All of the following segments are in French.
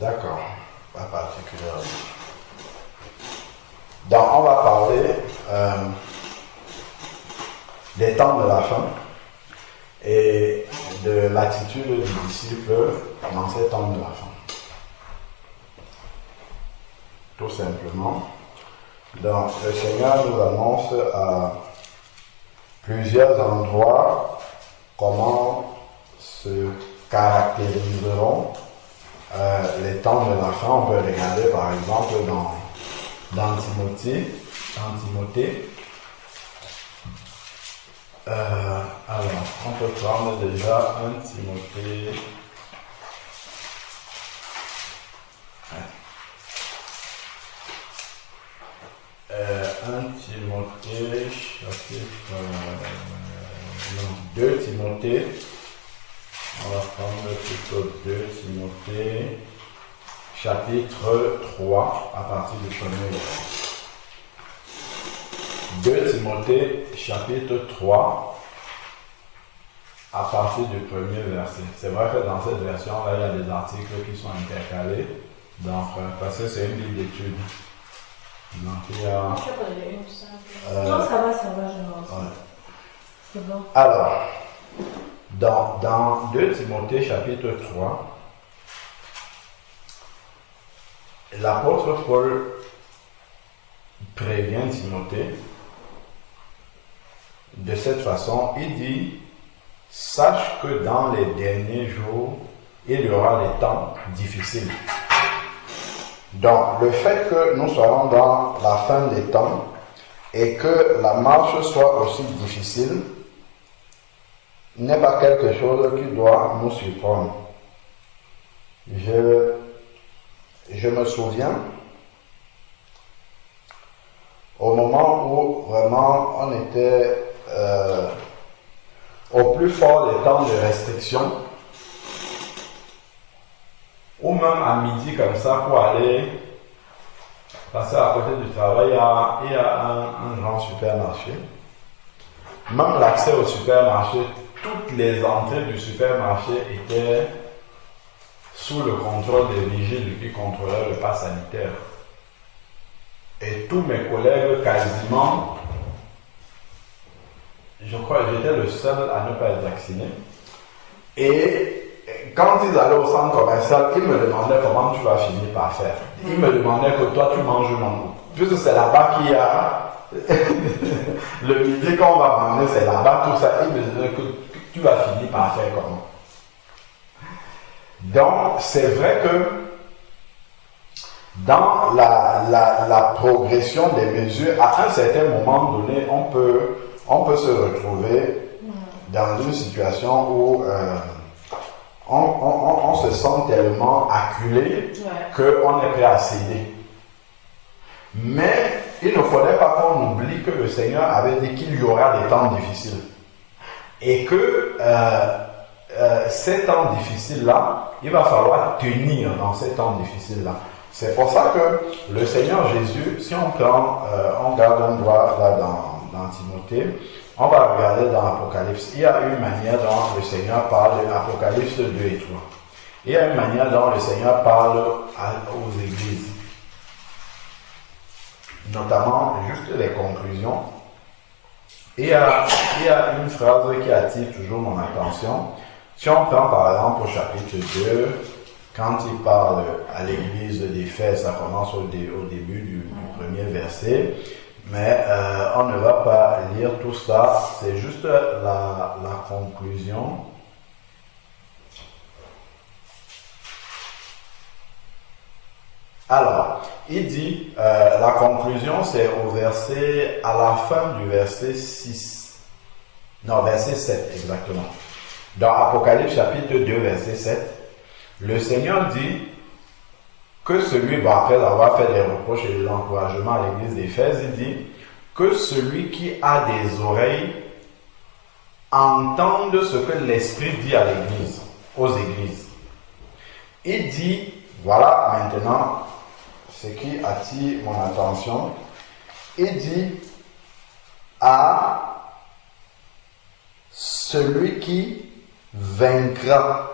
D'accord, pas particulièrement. Donc, on va parler des temps de la fin et de l'attitude du disciple dans ces temps de la fin. Tout simplement. Donc, le Seigneur nous annonce à plusieurs endroits comment se caractériseront les temps de la fin. On peut regarder par exemple dans Timothée. Alors, on peut prendre déjà 1 Timothée. 2 Timothée. On va prendre plutôt 2 Timothée, chapitre 3, à partir du premier verset. 2 Timothée, chapitre 3, à partir du premier verset. C'est vrai que dans cette version-là, il y a des articles qui sont intercalés, donc, parce que c'est une Bible d'études. Donc, il y a... non, ça va, je m'en ouais. C'est bon. Alors, dans 2 Timothée chapitre 3, l'apôtre Paul prévient Timothée de cette façon. Il dit, sache que dans les derniers jours, il y aura des temps difficiles. Donc, le fait que nous soyons dans la fin des temps et que la marche soit aussi difficile n'est pas quelque chose qui doit nous surprendre. Je me souviens au moment où vraiment on était au plus fort des temps de restriction, ou même à midi comme ça pour aller passer à côté du travail, il y a un grand supermarché. Même l'accès au supermarché, toutes les entrées du supermarché étaient sous le contrôle des vigiles qui contrôlaient le pass sanitaire. Et tous mes collègues, quasiment, je crois que j'étais le seul à ne pas être vacciné. Et quand ils allaient au centre commercial, ils me demandaient comment tu vas finir par faire. Ils me demandaient que toi tu manges non. Puisque c'est là-bas qu'il y a le midi qu'on va manger, c'est là-bas, tout ça. Ils me disaient que tu vas finir par faire comment. Donc, c'est vrai que dans la progression des mesures, à un certain moment donné, on peut se retrouver dans une situation où on se sent tellement acculé qu'on est prêt à céder. Mais il ne faudrait pas qu'on oublie que le Seigneur avait dit qu'il y aura des temps difficiles. Et que ces temps difficiles-là, il va falloir tenir dans ces temps difficiles-là. C'est pour ça que le Seigneur Jésus, si on prend, on garde un doigt là dans Timothée, on va regarder dans l'Apocalypse. Il y a une manière dont le Seigneur parle de l'Apocalypse 2 et 3. Il y a une manière dont le Seigneur parle aux églises. Notamment juste les conclusions. Et il y a une phrase qui attire toujours mon attention. Si on prend par exemple au chapitre 2, quand il parle à l'église d'Éphèse, ça commence au début du premier verset, mais on ne va pas lire tout ça, c'est juste la conclusion. Alors, il dit, la conclusion c'est au verset, à la fin du verset 6, non, verset 7 exactement. Dans Apocalypse chapitre 2, verset 7, le Seigneur dit que celui, après avoir fait des reproches et des encouragements à l'église d'Éphèse, il dit que celui qui a des oreilles entende ce que l'Esprit dit à l'église, aux églises. Il dit, voilà maintenant ce qui attire mon attention, il dit à celui qui vaincra,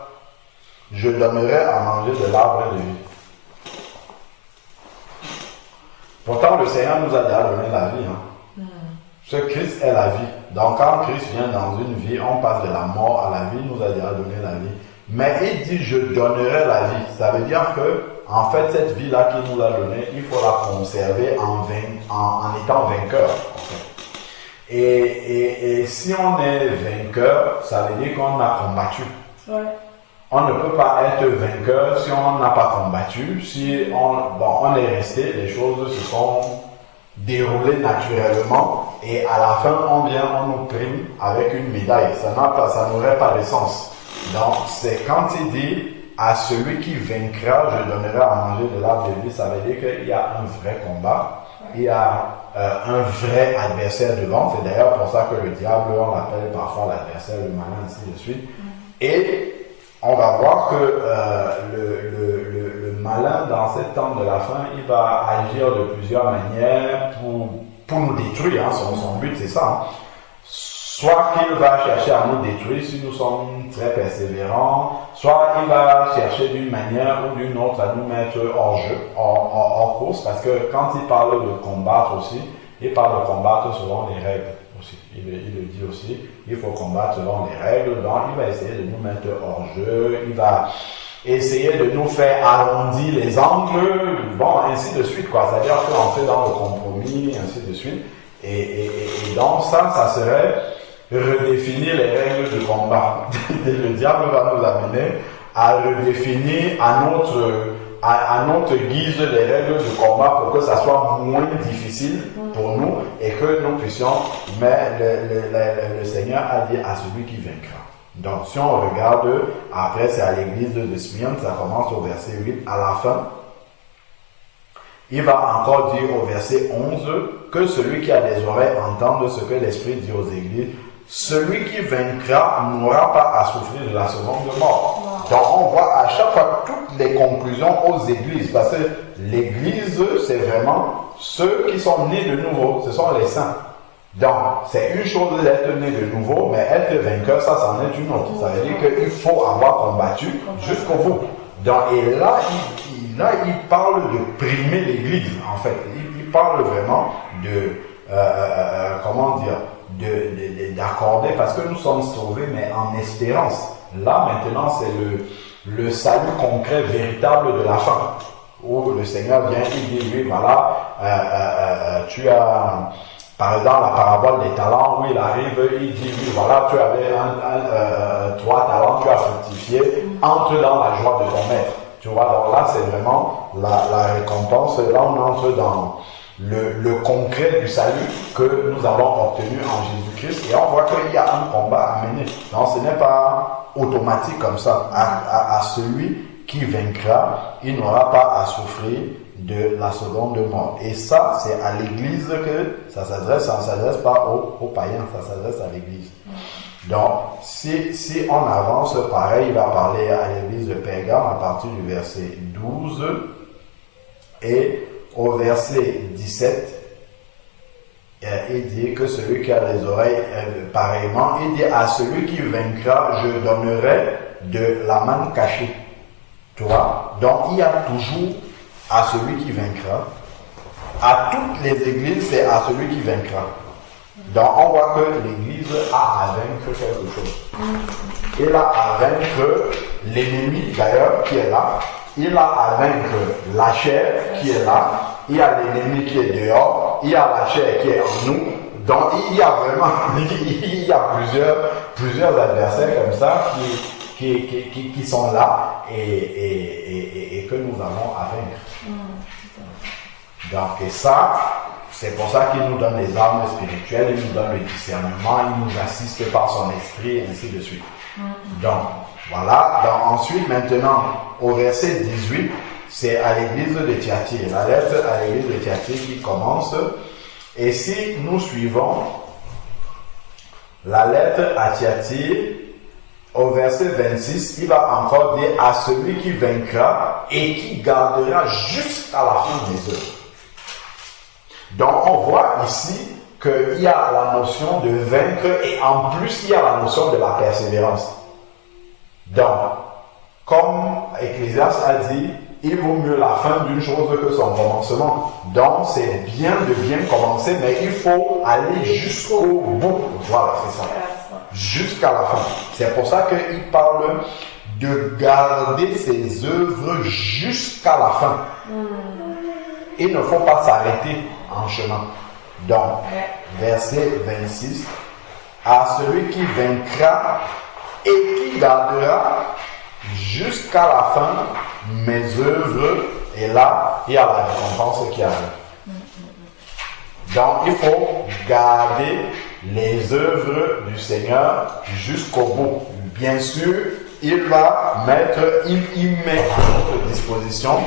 je donnerai à manger de l'arbre de vie. Pourtant, le Seigneur nous a déjà donné la vie. Hein. Ce Christ est la vie. Donc, quand Christ vient dans une vie, on passe de la mort à la vie, il nous a déjà donné la vie. Mais il dit, je donnerai la vie. Ça veut dire que, en fait, cette vie-là qu'il nous a donnée, il faut la conserver en étant vainqueur. En fait. Et si on est vainqueur, ça veut dire qu'on a combattu. Ouais. On ne peut pas être vainqueur si on n'a pas combattu. Si on est resté, les choses se sont déroulées naturellement et à la fin on nous prime avec une médaille. Ça n'aurait pas de sens. Donc c'est quand il dit à celui qui vaincra, je donnerai à manger de l'arbre de vie, ça veut dire qu'il y a un vrai combat, il y a un vrai adversaire devant. C'est d'ailleurs pour ça que le diable, on l'appelle parfois l'adversaire, le malin, ainsi de suite. Et on va voir que le malin, dans cet temps de la fin, il va agir de plusieurs manières pour nous détruire. Hein. Son but, c'est ça. Hein. Soit qu'il va chercher à nous détruire si nous sommes très persévérants, soit il va chercher d'une manière ou d'une autre à nous mettre hors jeu, hors course, parce que quand il parle de combattre aussi, il parle de combattre selon les règles aussi. Il le dit aussi, il faut combattre selon les règles, donc il va essayer de nous mettre hors jeu, il va essayer de nous faire arrondir les angles, bon, ainsi de suite, quoi. C'est-à-dire qu'entrer dans le compromis, ainsi de suite. Et donc ça serait redéfinir les règles du combat. Le diable va nous amener à redéfinir à notre guise les règles du combat pour que ça soit moins difficile pour nous et que nous puissions, mais le Seigneur a dit à celui qui vaincra. Donc si on regarde, après c'est à l'église de Smyrne, ça commence au verset 8, à la fin, il va encore dire au verset 11 que celui qui a des oreilles entende ce que l'Esprit dit aux églises. Celui qui vaincra n'aura pas à souffrir de la seconde mort. Donc on voit à chaque fois toutes les conclusions aux églises, parce que l'église c'est vraiment ceux qui sont nés de nouveau, ce sont les saints. Donc c'est une chose d'être né de nouveau, mais être vainqueur, ça c'en est une autre. Ça veut dire qu'il faut avoir combattu jusqu'au bout. Donc, et là il parle de primer l'église en fait. Il parle vraiment de comment dire, d'accorder, parce que nous sommes sauvés mais en espérance. Là maintenant c'est le salut concret véritable de la fin, où le Seigneur vient, il dit oui voilà, tu as par exemple la parabole des talents, où il arrive, il dit oui voilà, tu avais 3 talents, tu as fructifié, entre dans la joie de ton maître. Tu vois, donc là c'est vraiment la récompense, là on entre dans le concret du salut que nous avons obtenu en Jésus-Christ, et on voit qu'il y a un combat à mener. Donc ce n'est pas automatique comme ça. À celui qui vaincra, il n'aura pas à souffrir de la seconde mort. Et ça, c'est à l'église que ça s'adresse, ça ne s'adresse pas aux païens, ça s'adresse à l'église. Donc, si on avance, pareil, il va parler à l'église de Pergame à partir du verset 12 et au verset 17, il dit que celui qui a les oreilles, pareillement, il dit à celui qui vaincra, je donnerai de la manne cachée. Tu vois? Donc, il y a toujours à celui qui vaincra. À toutes les églises, c'est à celui qui vaincra. Donc, on voit que l'église a à vaincre quelque chose. Il a à vaincre l'ennemi, d'ailleurs, qui est là. Il a à vaincre la chair qui est là. Il y a l'ennemi qui est dehors. Il y a la chair qui est en nous. Donc, il y a vraiment, il y a plusieurs adversaires comme ça qui sont là et que nous avons à vaincre. Donc, et ça, c'est pour ça qu'il nous donne les armes spirituelles, il nous donne le discernement, il nous assiste par son esprit, et ainsi de suite. Donc, voilà. Donc, ensuite, maintenant, au verset 18, c'est à l'église de Thyatire. La lettre à l'église de Thyatire qui commence. Et si nous suivons la lettre à Thyatire, au verset 26, il va encore dire à celui qui vaincra et qui gardera jusqu'à la fin des œuvres. Donc on voit ici qu'il y a la notion de vaincre et en plus il y a la notion de la persévérance. Donc, comme Ecclésiaste a dit, il vaut mieux la fin d'une chose que son commencement. Donc, c'est bien de bien commencer, mais il faut aller jusqu'au bout. Voilà, c'est ça. Jusqu'à la fin. C'est pour ça qu'il parle de garder ses œuvres jusqu'à la fin. Il ne faut pas s'arrêter en chemin. Donc, verset 26, à celui qui vaincra et qui gardera jusqu'à la fin mes œuvres, et là, il y a la récompense qui arrive. Donc, il faut garder les œuvres du Seigneur jusqu'au bout. Bien sûr, il met à notre disposition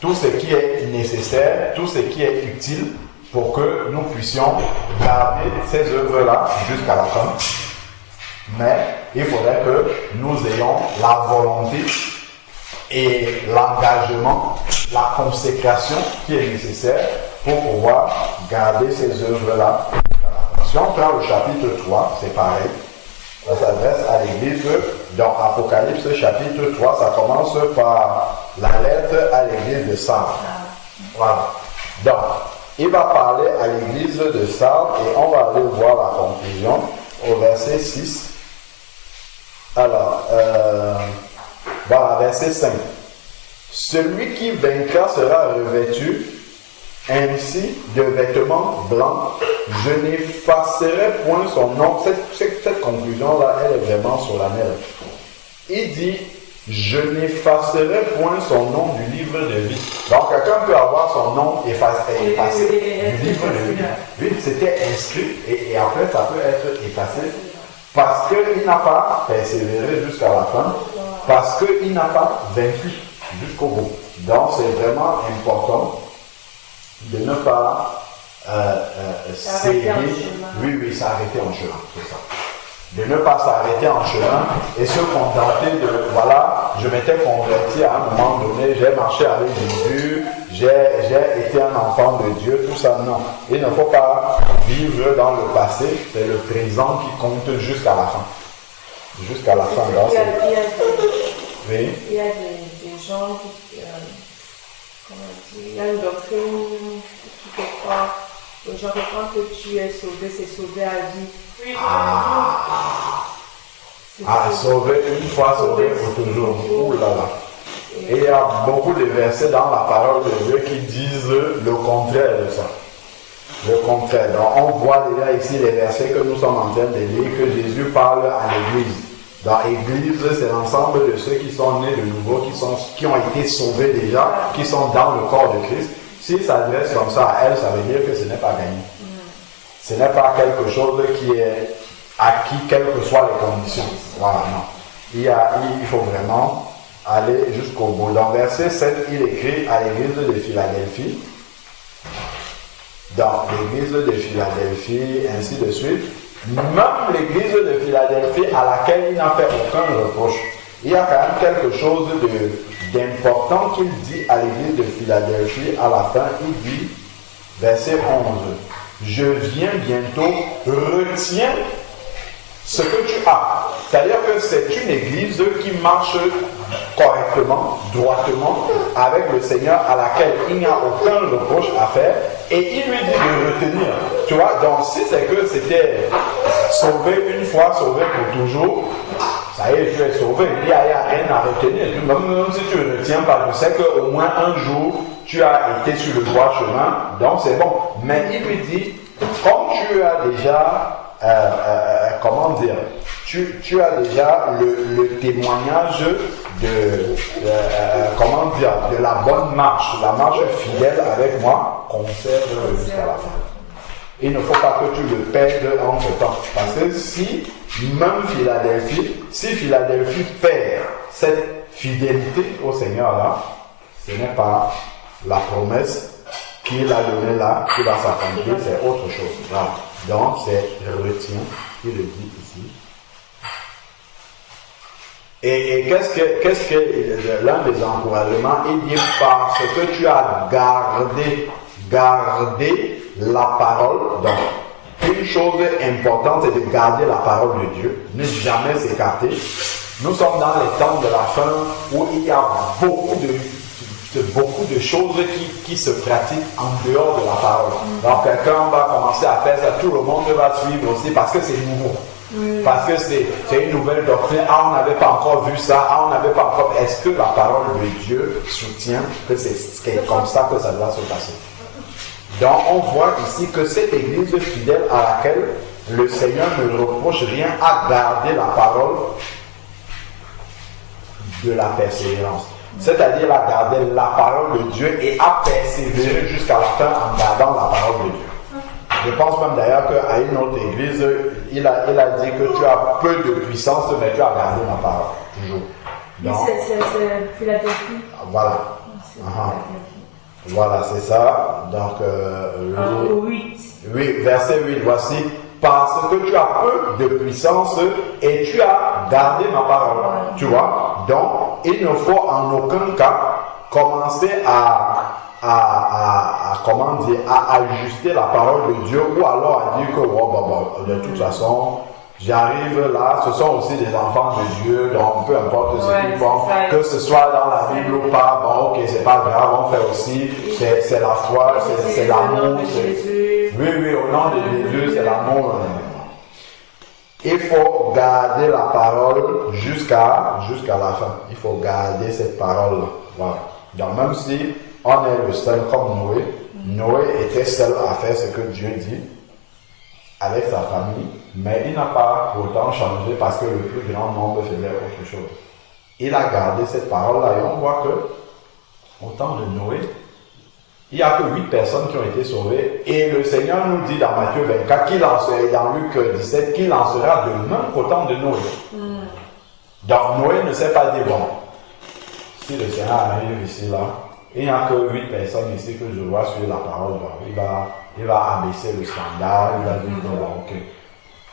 tout ce qui est nécessaire, tout ce qui est utile pour que nous puissions garder ces œuvres-là jusqu'à la fin. Mais il faudrait que nous ayons la volonté et l'engagement, la consécration qui est nécessaire pour pouvoir garder ces œuvres-là. Si on prend le chapitre 3, c'est pareil. Ça s'adresse à l'église. Dans Apocalypse chapitre 3, ça commence par la lettre à l'église de Sardes. Voilà. Donc, il va parler à l'église de Sardes et on va aller voir la conclusion au verset 6. Alors, voilà, verset 5. Celui qui vaincra sera revêtu ainsi de vêtements blancs. Je n'effacerai point son nom. Cette conclusion-là, elle est vraiment solennelle. Il dit, je n'effacerai point son nom du livre de vie. Donc, quelqu'un peut avoir son nom effacé du livre de vie. Oui, c'était inscrit et après, ça peut être effacé parce qu'il n'a pas persévéré jusqu'à la fin, parce qu'il n'a pas vaincu jusqu'au bout. Donc, c'est vraiment important de ne pas s'arrêter en chemin, c'est ça. De ne pas s'arrêter en chemin et se contenter de, voilà, je m'étais converti à un moment donné, j'ai marché avec Jésus, j'ai été un enfant de Dieu, tout ça, non. Il ne faut pas vivre dans le passé, c'est le présent qui compte jusqu'à la fin. Jusqu'à la fin. Il y a des gens qui, il y a une doctrine qui te croit, les gens qui croient que tu es sauvé, c'est sauvé à vie. Sauvé une fois, sauvé pour toujours. Ouh là là. Et il y a beaucoup de versets dans la parole de Dieu qui disent le contraire de ça. Le contraire. Donc on voit déjà ici les versets que nous sommes en train de lire, que Jésus parle à l'église. Dans l'église, c'est l'ensemble de ceux qui sont nés de nouveau, qui ont été sauvés déjà, qui sont dans le corps de Christ. S'il s'adresse comme ça à elle, ça veut dire que ce n'est pas gagné. Ce n'est pas quelque chose qui est acquis, quelles que soient les conditions. Voilà, non. Il faut vraiment aller jusqu'au bout. Dans verset 7, il écrit à l'église de Philadelphie. Dans l'église de Philadelphie, ainsi de suite. Même l'église de Philadelphie à laquelle il n'a fait aucun reproche. Il y a quand même quelque chose d'important qu'il dit à l'église de Philadelphie à la fin. Il dit, verset 11, je viens bientôt, retiens ce que tu as. C'est-à-dire que c'est une église qui marche correctement, droitement, avec le Seigneur à laquelle il n'y a aucun reproche à faire. Et il lui dit de retenir. Tu vois, donc si c'est que c'était sauvé une fois, sauvé pour toujours, ça y est, tu es sauvé. Il n'y a rien à retenir. Même si tu ne retiens pas, tu sais qu'au moins un jour, tu as été sur le droit chemin, donc c'est bon. Mais il lui dit, comme tu as déjà, tu as déjà le témoignage de la bonne marche, la marche fidèle avec moi, conserve jusqu'à la fin. Il ne faut pas que tu le perdes entre temps. Parce que si Philadelphie perd cette fidélité au Seigneur là, ce n'est pas la promesse qu'il a donnée là, qui va s'accomplir, c'est autre chose. Voilà. Donc c'est retien, il le dit ici. Et qu'est-ce que l'un des encouragements, il dit parce que tu as gardé la parole. Donc, une chose importante, c'est de garder la parole de Dieu, ne jamais s'écarter. Nous sommes dans les temps de la fin où il y a beaucoup de beaucoup de choses qui se pratiquent en dehors de la parole. Donc quelqu'un va commencer à faire ça, tout le monde va suivre aussi parce que c'est nouveau. Parce que c'est une nouvelle doctrine. Ah, on n'avait pas encore vu ça. Ah, on n'avait pas encore. Est-ce que la parole de Dieu soutient que c'est comme ça que ça doit se passer? Donc on voit ici que cette église fidèle à laquelle le Seigneur ne reproche rien à garder la parole de la persévérance. C'est-à-dire à garder la parole de Dieu et à persévérer jusqu'à la fin en gardant la parole de Dieu. Je pense même d'ailleurs qu'à une autre église, il a dit que tu as peu de puissance, mais tu as gardé ma parole, toujours. Donc, c'est Philadelphie. Voilà. Voilà, c'est ça. Donc, 8. Oui, verset 8, voici. Parce que tu as peu de puissance et tu as gardé ma parole. Tu vois? Donc, il ne faut en aucun cas commencer à ajuster la parole de Dieu ou alors à dire que de toute façon, j'arrive là, ce sont aussi des enfants de Dieu, donc peu importe ce qu'ils font, que ce soit dans la Bible ou pas, bon ok, c'est pas grave, on fait aussi, c'est la foi, c'est l'amour, oui, au nom de Jésus, c'est l'amour. Il faut garder la parole jusqu'à la fin. Il faut garder cette parole-là. Voilà. Donc même si on est le seul comme Noé était seul à faire ce que Dieu dit avec sa famille, mais il n'a pas pourtant changé parce que le plus grand nombre faisait autre chose. Il a gardé cette parole-là et on voit que au temps de Noé, il n'y a que 8 personnes qui ont été sauvées et le Seigneur nous dit dans Matthieu 24 qu'il en sera, dans Luc 17 qu'il en sera de même qu'au temps de Noé. Donc Noé ne s'est pas dit bon, si le Seigneur arrive ici là, il n'y a que 8 personnes ici que je vois suivre la parole. Il va abaisser le scandale, il va dire que bon, ok,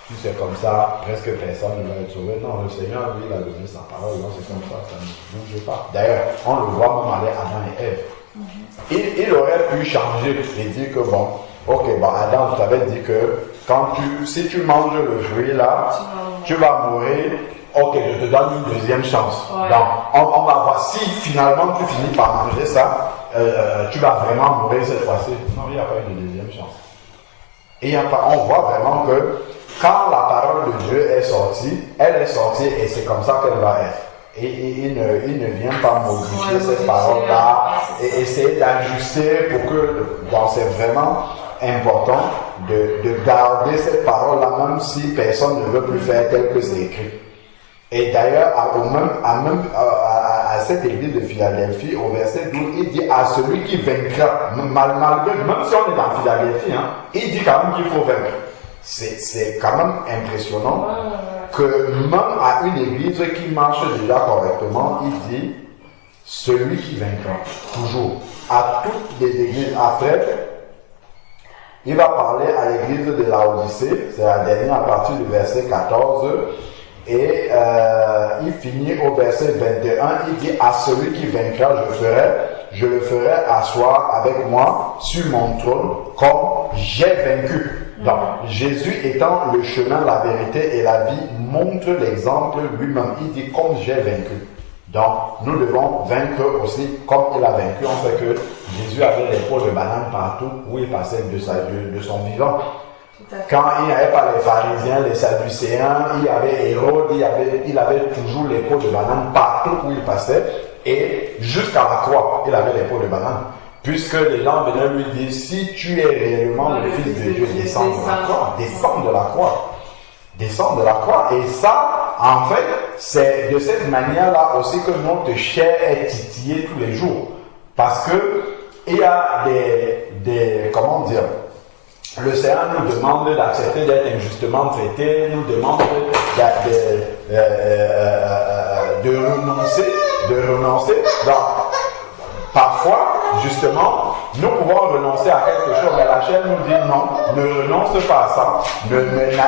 si c'est comme ça, presque personne ne va être sauvé. Non, le Seigneur, lui, il a donné sa parole, donc c'est comme ça, ça ne bouge pas. D'ailleurs, on le voit même aller Adam et Ève. Il aurait pu changer et dire que bon, ok, Adam t'avait dit que si tu manges le fruit là, tu vas mourir. Ok, je te donne une deuxième chance. Donc, on va voir si finalement tu finis par manger ça, tu vas vraiment mourir cette fois-ci. Non, il n'y a pas eu de deuxième chance. Et on voit vraiment que quand la parole de Dieu est sortie, elle est sortie et c'est comme ça qu'elle va être. Et il ne vient pas modifier cette parole-là et essayer d'ajuster pour que, bon, c'est vraiment important de garder cette parole-là, même si personne ne veut plus faire tel que c'est écrit. Et d'ailleurs, à cette église de Philadelphie, au verset 12, il dit à celui qui vaincra, malgré, même si on est dans Philadelphie, il dit quand même qu'il faut vaincre. C'est quand même impressionnant que même à une église qui marche déjà correctement, il dit celui qui vaincra, toujours. À toutes les églises. Après, il va parler à l'église de Laodicée, c'est la dernière à partir du verset 14. Et il finit au verset 21, il dit à celui qui vaincra, je le ferai asseoir avec moi sur mon trône comme j'ai vaincu. Donc Jésus étant le chemin, la vérité et la vie montre l'exemple lui-même. Il dit comme j'ai vaincu. Donc nous devons vaincre aussi comme il a vaincu. On sait que Jésus avait les peaux de banane partout où il passait de son vivant. Quand il n'y avait pas les pharisiens, les sadducéens, il y avait Hérode, il avait toujours les peaux de banane partout où il passait. Et jusqu'à la croix, il avait les peaux de banane. Puisque les gens venaient lui dire, si tu es réellement le Fils de Dieu, descends de la croix. Descends de la croix. Descends de la croix. Et ça, en fait, c'est de cette manière-là aussi que notre chair est titillée tous les jours. Parce que il y a comment dire, le Seigneur nous demande d'accepter d'être injustement traité, nous demande de renoncer. Donc, parfois, justement, nous pouvons renoncer à quelque chose, mais la chair nous dit non, ne renonce pas à ça,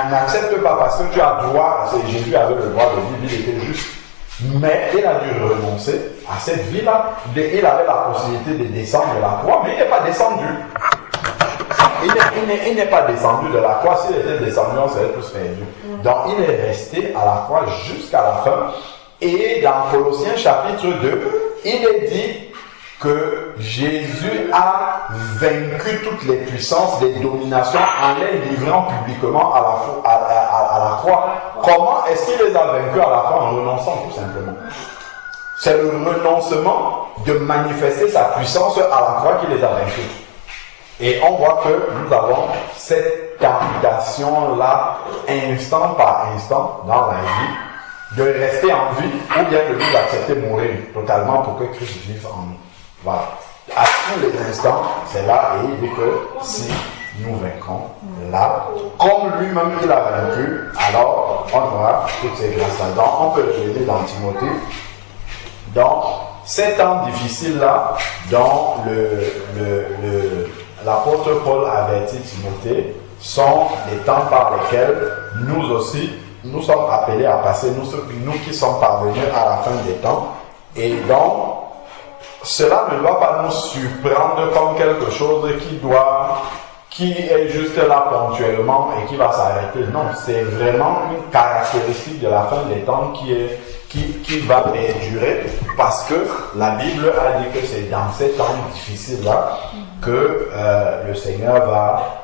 n'accepte pas parce que tu as droit, Jésus avait le droit de vivre, il était juste. Mais il a dû renoncer à cette vie-là. Il avait la possibilité de descendre de la croix, mais il n'est pas descendu. Il n'est pas descendu de la croix. S'il était descendu, on serait tous perdus. Donc il est resté à la croix jusqu'à la fin. Et dans Colossiens chapitre 2, il est dit que Jésus a vaincu toutes les puissances, les dominations en les livrant publiquement à la croix. Comment est-ce qu'il les a vaincus à la croix? En renonçant tout simplement. C'est le renoncement de manifester sa puissance à la croix qui les a vaincus. Et on voit que nous avons cette tentation-là, instant par instant, dans la vie, de rester en vie ou bien de nous accepter mourir totalement pour que Christ vive en nous. Voilà. À tous les instants, c'est là, et il dit que si nous vaincrons là, comme lui-même il a vaincu, alors on aura toutes ces grâces-là. Donc on peut le lire dans Timothée. Dans ces temps difficiles-là, dont l'apôtre Paul avertit Timothée, sont les temps par lesquels nous aussi, nous sommes appelés à passer, nous qui sommes parvenus à la fin des temps. Et donc, cela ne doit pas nous surprendre comme quelque chose qui est juste là ponctuellement et qui va s'arrêter. Non, c'est vraiment une caractéristique de la fin des temps qui va perdurer, parce que la Bible a dit que c'est dans ces temps difficiles-là que le Seigneur va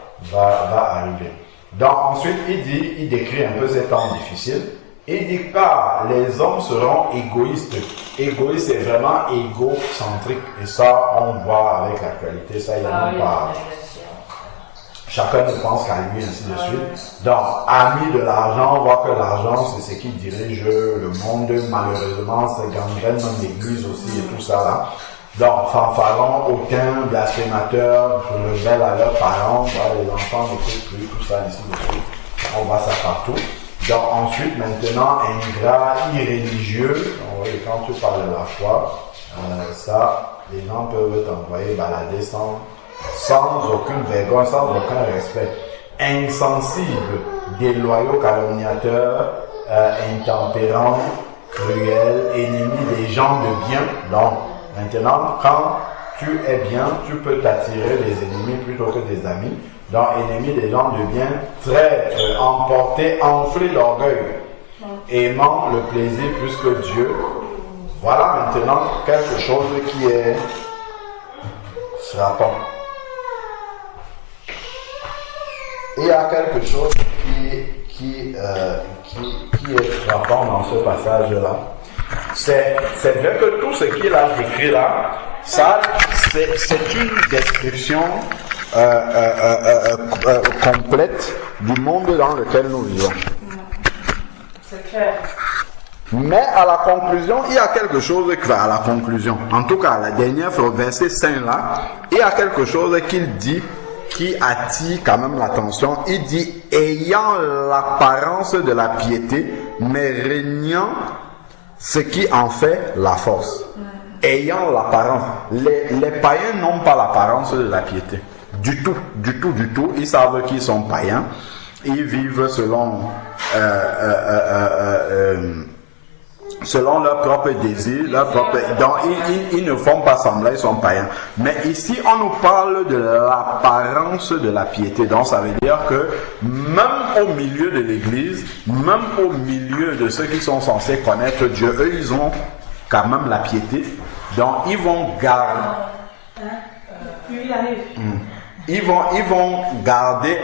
arriver. Donc ensuite, il décrit un peu ces temps difficiles. Il dit pas les hommes seront égoïstes. Égoïste, c'est vraiment égocentrique. Et ça, on voit avec l'actualité, ça, il n'y a même pas. Chacun ne pense qu'à lui, ainsi de suite. Donc, amis de l'argent, on voit que l'argent, c'est ce qui dirige le monde. Malheureusement, c'est gangrène même l'église aussi et tout ça là. Donc, fanfarons, aucun blasphémateurs, rebelles à leurs parents, voilà, les enfants n'écoutent plus, tout ça, ainsi de suite. On voit ça partout. Donc, ensuite, maintenant, ingrat, irréligieux. Oui, quand tu parles de la foi, ça, les gens peuvent t'envoyer balader sans aucune vergogne, sans aucun respect. Insensible, déloyaux, calomniateurs, intempérants, cruels, ennemis des gens de bien. Donc, maintenant, quand tu es bien, tu peux t'attirer des ennemis plutôt que des amis. Donc, ennemis des gens de bien, traîtres, emportés, enflés d'orgueil, aimant le plaisir plus que Dieu. Voilà maintenant quelque chose qui est frappant. Il y a quelque chose qui est frappant dans ce passage-là. C'est vrai que tout ce qu'il a décrit là, ça, c'est une description complète du monde dans lequel nous vivons. C'est clair. Mais à la conclusion, il y a quelque chose qui va à la conclusion. En tout cas, la dernière verset 5 là, il y a quelque chose qu'il dit qui attire quand même l'attention. Il dit ayant l'apparence de la piété, mais régnant ce qui en fait la force. Ayant l'apparence. Les païens n'ont pas l'apparence de la piété. Du tout. Ils savent qu'ils sont païens. Ils vivent selon leur propre désir, donc ils ne font pas semblant, ils sont païens. Mais ici, on nous parle de l'apparence de la piété. Donc ça veut dire que même au milieu de l'église, même au milieu de ceux qui sont censés connaître Dieu, eux, ils ont quand même la piété. Donc ils vont garder... Ils vont garder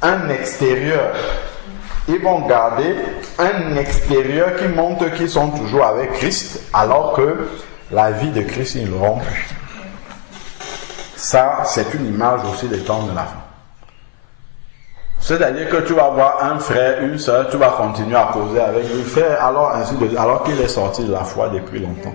un extérieur. Ils vont garder un extérieur qui montre qu'ils sont toujours avec Christ, alors que la vie de Christ, ils ne l'auront plus. Ça, c'est une image aussi des temps de la fin. C'est-à-dire que tu vas voir un frère, une soeur, tu vas continuer à causer avec lui, frère, alors qu'il est sorti de la foi depuis longtemps.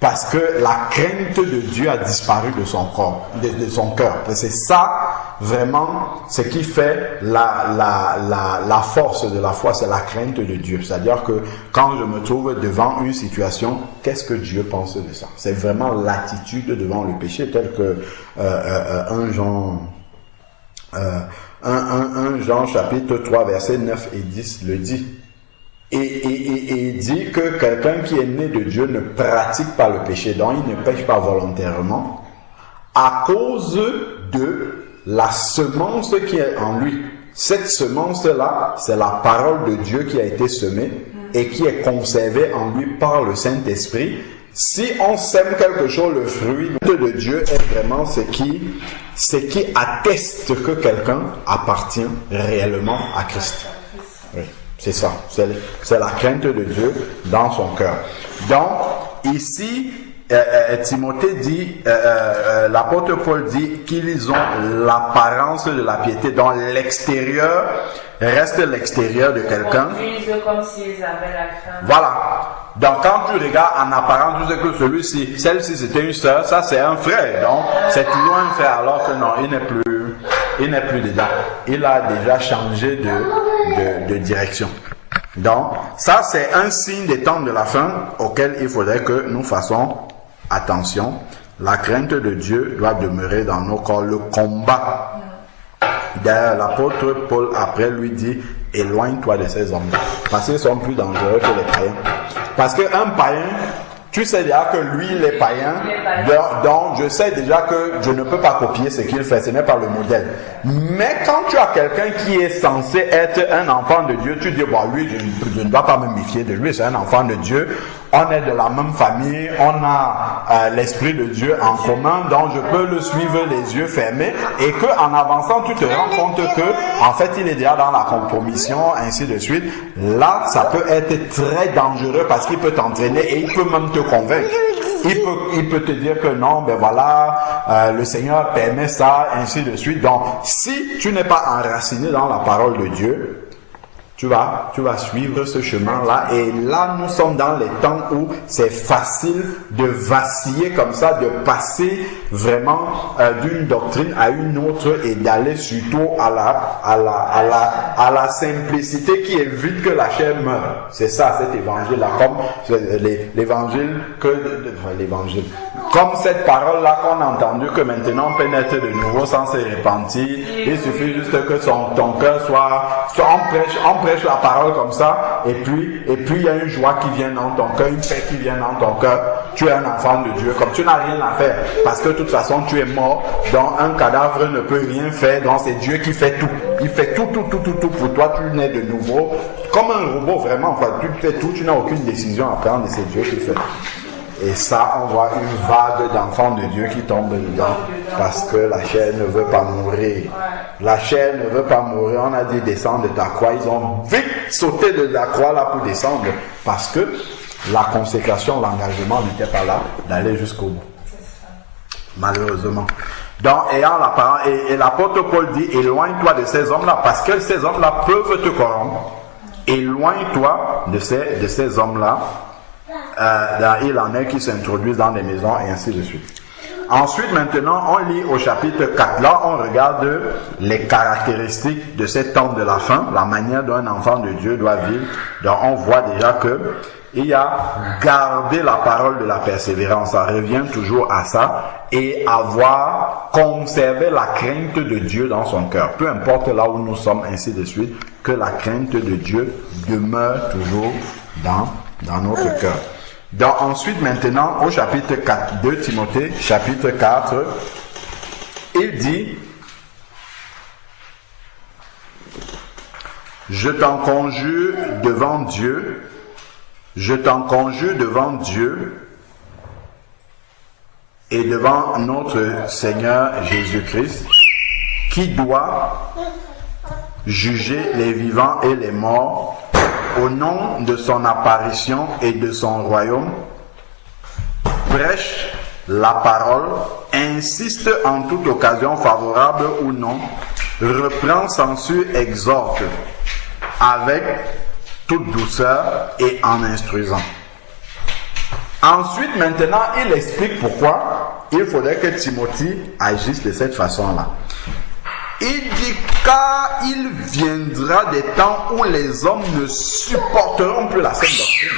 Parce que la crainte de Dieu a disparu de son corps, de son cœur. C'est ça, vraiment, ce qui fait la force de la foi, c'est la crainte de Dieu. C'est-à-dire que quand je me trouve devant une situation, qu'est-ce que Dieu pense de ça? C'est vraiment l'attitude devant le péché, tel que 1 Jean chapitre 3, versets 9 et 10 le dit. Et dit que quelqu'un qui est né de Dieu ne pratique pas le péché, donc il ne pêche pas volontairement, à cause de la semence qui est en lui. Cette semence-là, c'est la parole de Dieu qui a été semée et qui est conservée en lui par le Saint-Esprit. Si on sème quelque chose, le fruit de Dieu est vraiment ce qui atteste que quelqu'un appartient réellement à Christ. Oui, c'est ça. C'est la crainte de Dieu dans son cœur. Donc, ici, Timothée dit, l'apôtre Paul dit qu'ils ont l'apparence de la piété, dont l'extérieur reste l'extérieur de quelqu'un. Comme s'ils avaient la crainte. Voilà. Donc quand tu regardes en apparence, tu sais que celle-ci c'était une sœur, ça c'est un frère. Donc c'est toujours un frère, alors que non, il n'est plus dedans. Il a déjà changé de direction. Donc ça c'est un signe des temps de la fin auquel il faudrait que nous fassions attention. La crainte de Dieu doit demeurer dans nos corps. Le combat. D'ailleurs, l'apôtre Paul après lui dit: éloigne-toi de ces hommes, parce qu'ils sont plus dangereux que les païens. Parce qu'un païen, tu sais déjà que lui, il est païen, donc je sais déjà que je ne peux pas copier ce qu'il fait, ce n'est pas le modèle. Mais quand tu as quelqu'un qui est censé être un enfant de Dieu, tu dis: bon, lui, je ne dois pas me méfier de lui, c'est un enfant de Dieu. On est de la même famille, on a l'Esprit de Dieu en commun, donc je peux le suivre les yeux fermés, et que en avançant, tu te rends compte que, en fait, il est déjà dans la compromission, ainsi de suite. Là, ça peut être très dangereux parce qu'il peut t'entraîner et il peut même te convaincre. Il peut te dire que non, ben voilà, le Seigneur permet ça, ainsi de suite. Donc, si tu n'es pas enraciné dans la parole de Dieu, tu vas suivre ce chemin-là, et là nous sommes dans les temps où c'est facile de vaciller comme ça, de passer vraiment d'une doctrine à une autre et d'aller surtout à la simplicité qui évite que la chair meure. C'est ça cet évangile-là, comme l'évangile comme cette parole-là qu'on a entendue, que maintenant on peut naître de nouveau sans se repentir. Il suffit juste que ton cœur soit on prêche la parole comme ça, et puis il y a une joie qui vient dans ton cœur, une paix qui vient dans ton cœur. Tu es un enfant de Dieu, comme tu n'as rien à faire, parce que de toute façon tu es mort, donc un cadavre ne peut rien faire, donc c'est Dieu qui fait tout. Il fait tout pour toi, tu nais de nouveau, comme un robot vraiment, enfin, tu fais tout, tu n'as aucune décision à prendre, et c'est Dieu qui fait. Et ça, on voit une vague d'enfants de Dieu qui tombent dedans parce que la chair ne veut pas mourir. La chair ne veut pas mourir. On a dit: descends de ta croix. Ils ont vite sauté de la croix là pour descendre parce que la consécration, l'engagement n'était pas là d'aller jusqu'au bout. Malheureusement. Donc, ayant la parole, et l'apôtre Paul dit: éloigne-toi de ces hommes-là, parce que ces hommes-là peuvent te corrompre. Éloigne-toi de ces hommes-là. Il en est qui s'introduisent dans les maisons, et ainsi de suite. Ensuite, maintenant, on lit au chapitre 4. Là, on regarde les caractéristiques de cet homme de la fin, la manière dont un enfant de Dieu doit vivre. Donc, on voit déjà que il y a garder la parole de la persévérance. Ça revient toujours à ça. Et avoir conservé la crainte de Dieu dans son cœur. Peu importe là où nous sommes, ainsi de suite, que la crainte de Dieu demeure toujours dans notre cœur. Donc ensuite, maintenant, au chapitre 4 de Timothée, chapitre 4, il dit: je t'en conjure devant Dieu et devant notre Seigneur Jésus-Christ, qui doit juger les vivants et les morts au nom de son apparition et de son royaume. Prêche la parole, insiste en toute occasion, favorable ou non, reprend, censure, exhorte avec toute douceur et en instruisant. Ensuite, maintenant, il explique pourquoi il faudrait que Timothée agisse de cette façon-là. Il dit: car il viendra des temps où les hommes ne supporteront plus la saine doctrine.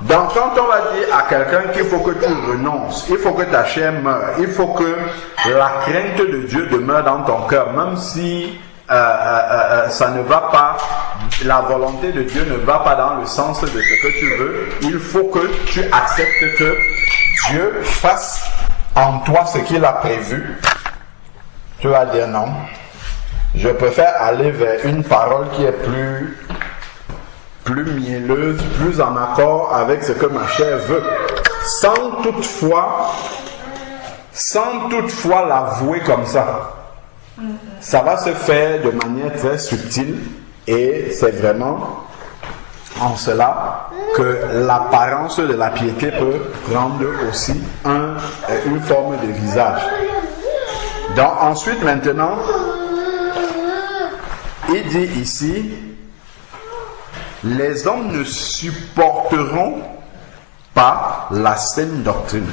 Donc quand on va dire à quelqu'un qu'il faut que tu renonces, il faut que ta chair meure, il faut que la crainte de Dieu demeure dans ton cœur, même si ça ne va pas, la volonté de Dieu ne va pas dans le sens de ce que tu veux, il faut que tu acceptes que Dieu fasse en toi ce qu'il a prévu. Tu vas dire: non, je préfère aller vers une parole qui est plus plus mielleuse, plus en accord avec ce que ma chair veut, sans toutefois l'avouer comme ça. Ça va se faire de manière très subtile et c'est vraiment en cela que l'apparence de la piété peut prendre aussi une forme de visage. Donc ensuite maintenant, il dit ici, les hommes ne supporteront pas la saine doctrine,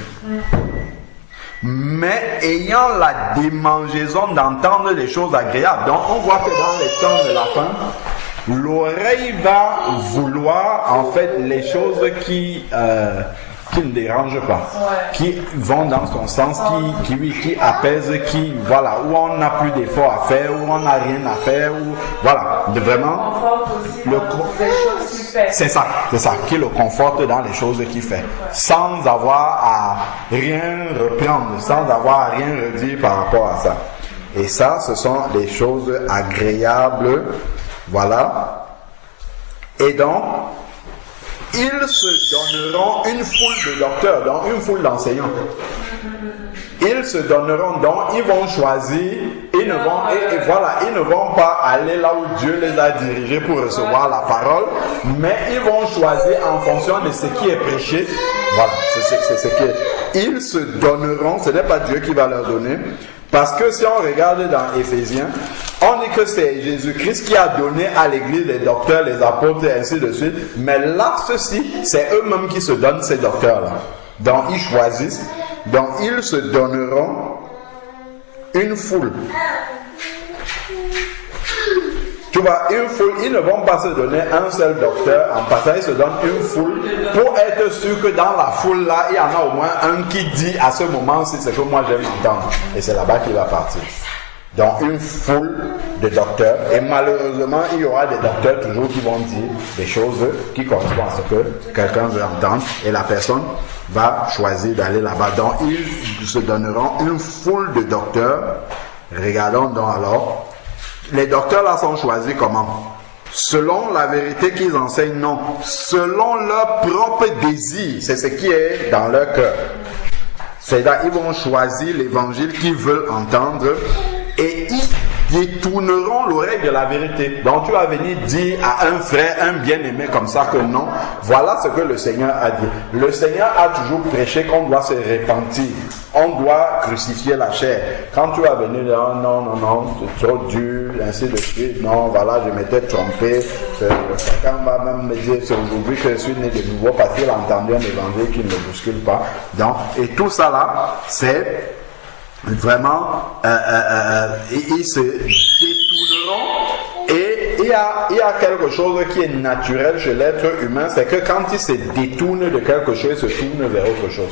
mais ayant la démangeaison d'entendre des choses agréables. Donc on voit que dans les temps de la fin, l'oreille va vouloir en fait les choses qui ne dérangent pas, qui vont dans son sens, qui apaisent, voilà, où on n'a plus d'efforts à faire, où on n'a rien à faire, où, voilà, vraiment, c'est ça, qui le conforte dans les choses qu'il fait, sans avoir à rien reprendre, sans avoir à rien redire par rapport à ça. Et ça, ce sont des choses agréables, voilà. Et donc, ils se donneront une foule de docteurs, donc une foule d'enseignants. Ils se donneront, donc ils vont choisir, ils ne vont pas aller là où Dieu les a dirigés pour recevoir la parole, mais ils vont choisir en fonction de ce qui est prêché. Voilà, c'est ce que ils se donneront, ce n'est pas Dieu qui va leur donner. Parce que si on regarde dans Éphésiens, on dit que c'est Jésus-Christ qui a donné à l'église les docteurs, les apôtres et ainsi de suite. Mais là, ceux-ci, c'est eux-mêmes qui se donnent ces docteurs-là. Donc ils choisissent, donc ils se donneront une foule. Tu vois, une foule, ils ne vont pas se donner un seul docteur, en passant, ils se donnent une foule pour être sûr que dans la foule là, il y en a au moins un qui dit à ce moment-ci ce que moi j'aime entendre. Et c'est là-bas qu'il va partir. Donc une foule de docteurs, et malheureusement, il y aura des docteurs toujours qui vont dire des choses qui correspondent à ce que quelqu'un veut entendre, et la personne va choisir d'aller là-bas. Donc ils se donneront une foule de docteurs. Regardons donc alors. Les docteurs là sont choisis comment? Selon la vérité qu'ils enseignent? Non. Selon leur propre désir. C'est ce qui est dans leur cœur. C'est-à-dire ils vont choisir l'évangile qu'ils veulent entendre et ils détourneront l'oreille de la vérité. Donc tu vas venir dire à un frère, un bien-aimé comme ça que non. Voilà ce que le Seigneur a dit. Le Seigneur a toujours prêché qu'on doit se repentir. On doit crucifier la chair. Quand tu vas venir dire non, c'est trop dur, ainsi de suite, non, voilà, je m'étais trompé. Quelqu'un va même me dire, c'est aujourd'hui que je suis né de nouveau parce qu'il a entendu un évangile qui ne le bouscule pas. Donc, et tout ça là, c'est vraiment, ils se détourneront. Et il y a quelque chose qui est naturel chez l'être humain, c'est que quand il se détourne de quelque chose, il se tourne vers autre chose.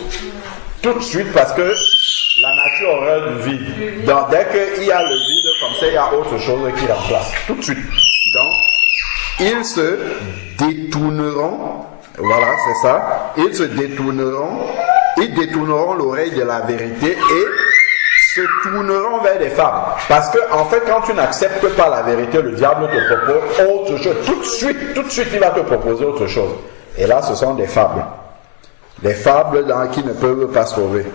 Tout de suite, parce que la nature horreur du vide. Donc, dès qu'il y a le vide, comme ça, il y a autre chose qui remplace. Tout de suite. Donc, ils se détourneront. Voilà, c'est ça. Ils se détourneront. Ils détourneront l'oreille de la vérité et se tourneront vers des fables. Parce que, en fait, quand tu n'acceptes pas la vérité, le diable te propose autre chose. Tout de suite, il va te proposer autre chose. Et là, ce sont des fables. Des fables qui ne peuvent pas sauver.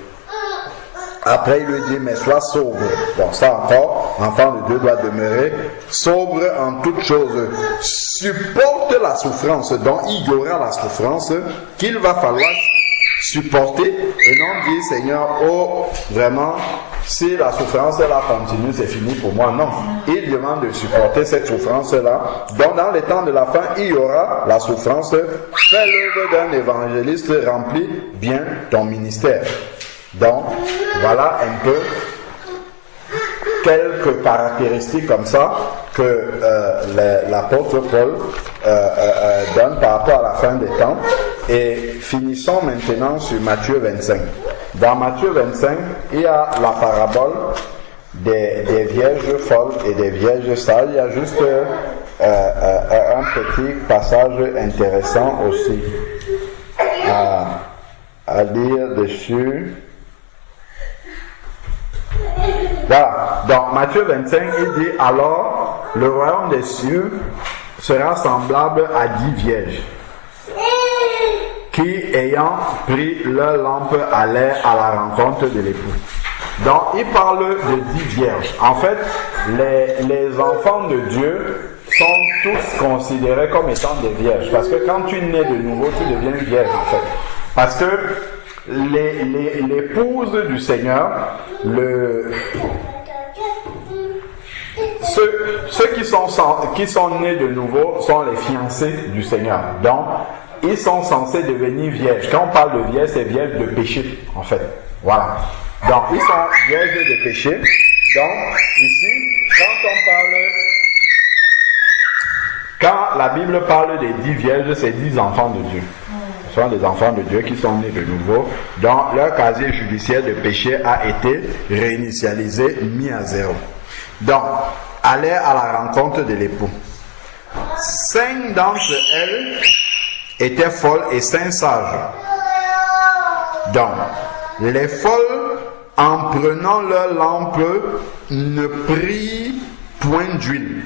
Après, il lui dit, mais sois sobre. Bon, ça encore, enfant de Dieu doit demeurer sobre en toutes choses. Supporte la souffrance. Donc, il y aura la souffrance qu'il va falloir supporter. Et non dire, Seigneur, oh, vraiment, si la souffrance là continue, c'est fini pour moi. Non. Il demande de supporter cette souffrance-là. Donc, dans les temps de la fin, il y aura la souffrance. Fais l'œuvre d'un évangéliste, remplis bien ton ministère. Donc, voilà un peu quelques caractéristiques comme ça que l'apôtre Paul donne par rapport à la fin des temps. Et finissons maintenant sur Matthieu 25. Dans Matthieu 25, il y a la parabole des vierges folles et des vierges sages. Il y a juste un petit passage intéressant aussi à lire dessus. Voilà. Donc Matthieu 25, il dit, alors le royaume des cieux sera semblable à 10 vierges qui, ayant pris leur lampe, allaient à la rencontre de l'époux. Donc, il parle de 10 vierges. En fait, les enfants de Dieu sont tous considérés comme étant des vierges. Parce que quand tu nais de nouveau, tu deviens une vierge, en fait. Parce que l'épouse du Seigneur, ceux qui sont nés de nouveau sont les fiancés du Seigneur. Donc, ils sont censés devenir vierges. Quand on parle de vierges, c'est vierges de péché, en fait. Voilà. Donc, ils sont vierges de péché. Donc, ici, quand la Bible parle des 10 vierges, c'est 10 enfants de Dieu. Ce sont des enfants de Dieu qui sont nés de nouveau, dont leur casier judiciaire de péché a été réinitialisé, mis à zéro. Donc, aller à la rencontre de l'époux. 5 d'entre elles étaient folles et 5 sages. Donc, les folles, en prenant leur lampe, ne prirent point d'huile.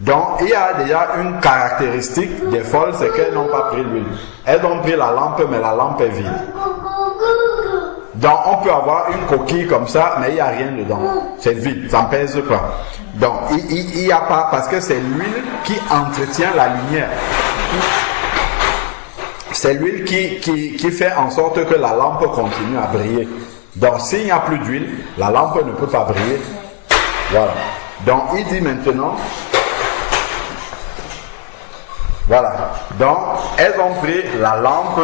Donc, il y a déjà une caractéristique des folles, c'est qu'elles n'ont pas pris l'huile. Elles ont pris la lampe, mais la lampe est vide. Donc, on peut avoir une coquille comme ça, mais il n'y a rien dedans. C'est vide, ça ne pèse pas. Donc, il n'y a pas, parce que c'est l'huile qui entretient la lumière. C'est l'huile qui fait en sorte que la lampe continue à briller. Donc, s'il n'y a plus d'huile, la lampe ne peut pas briller. Voilà. Donc, il dit maintenant... Voilà. Donc, elles ont pris la lampe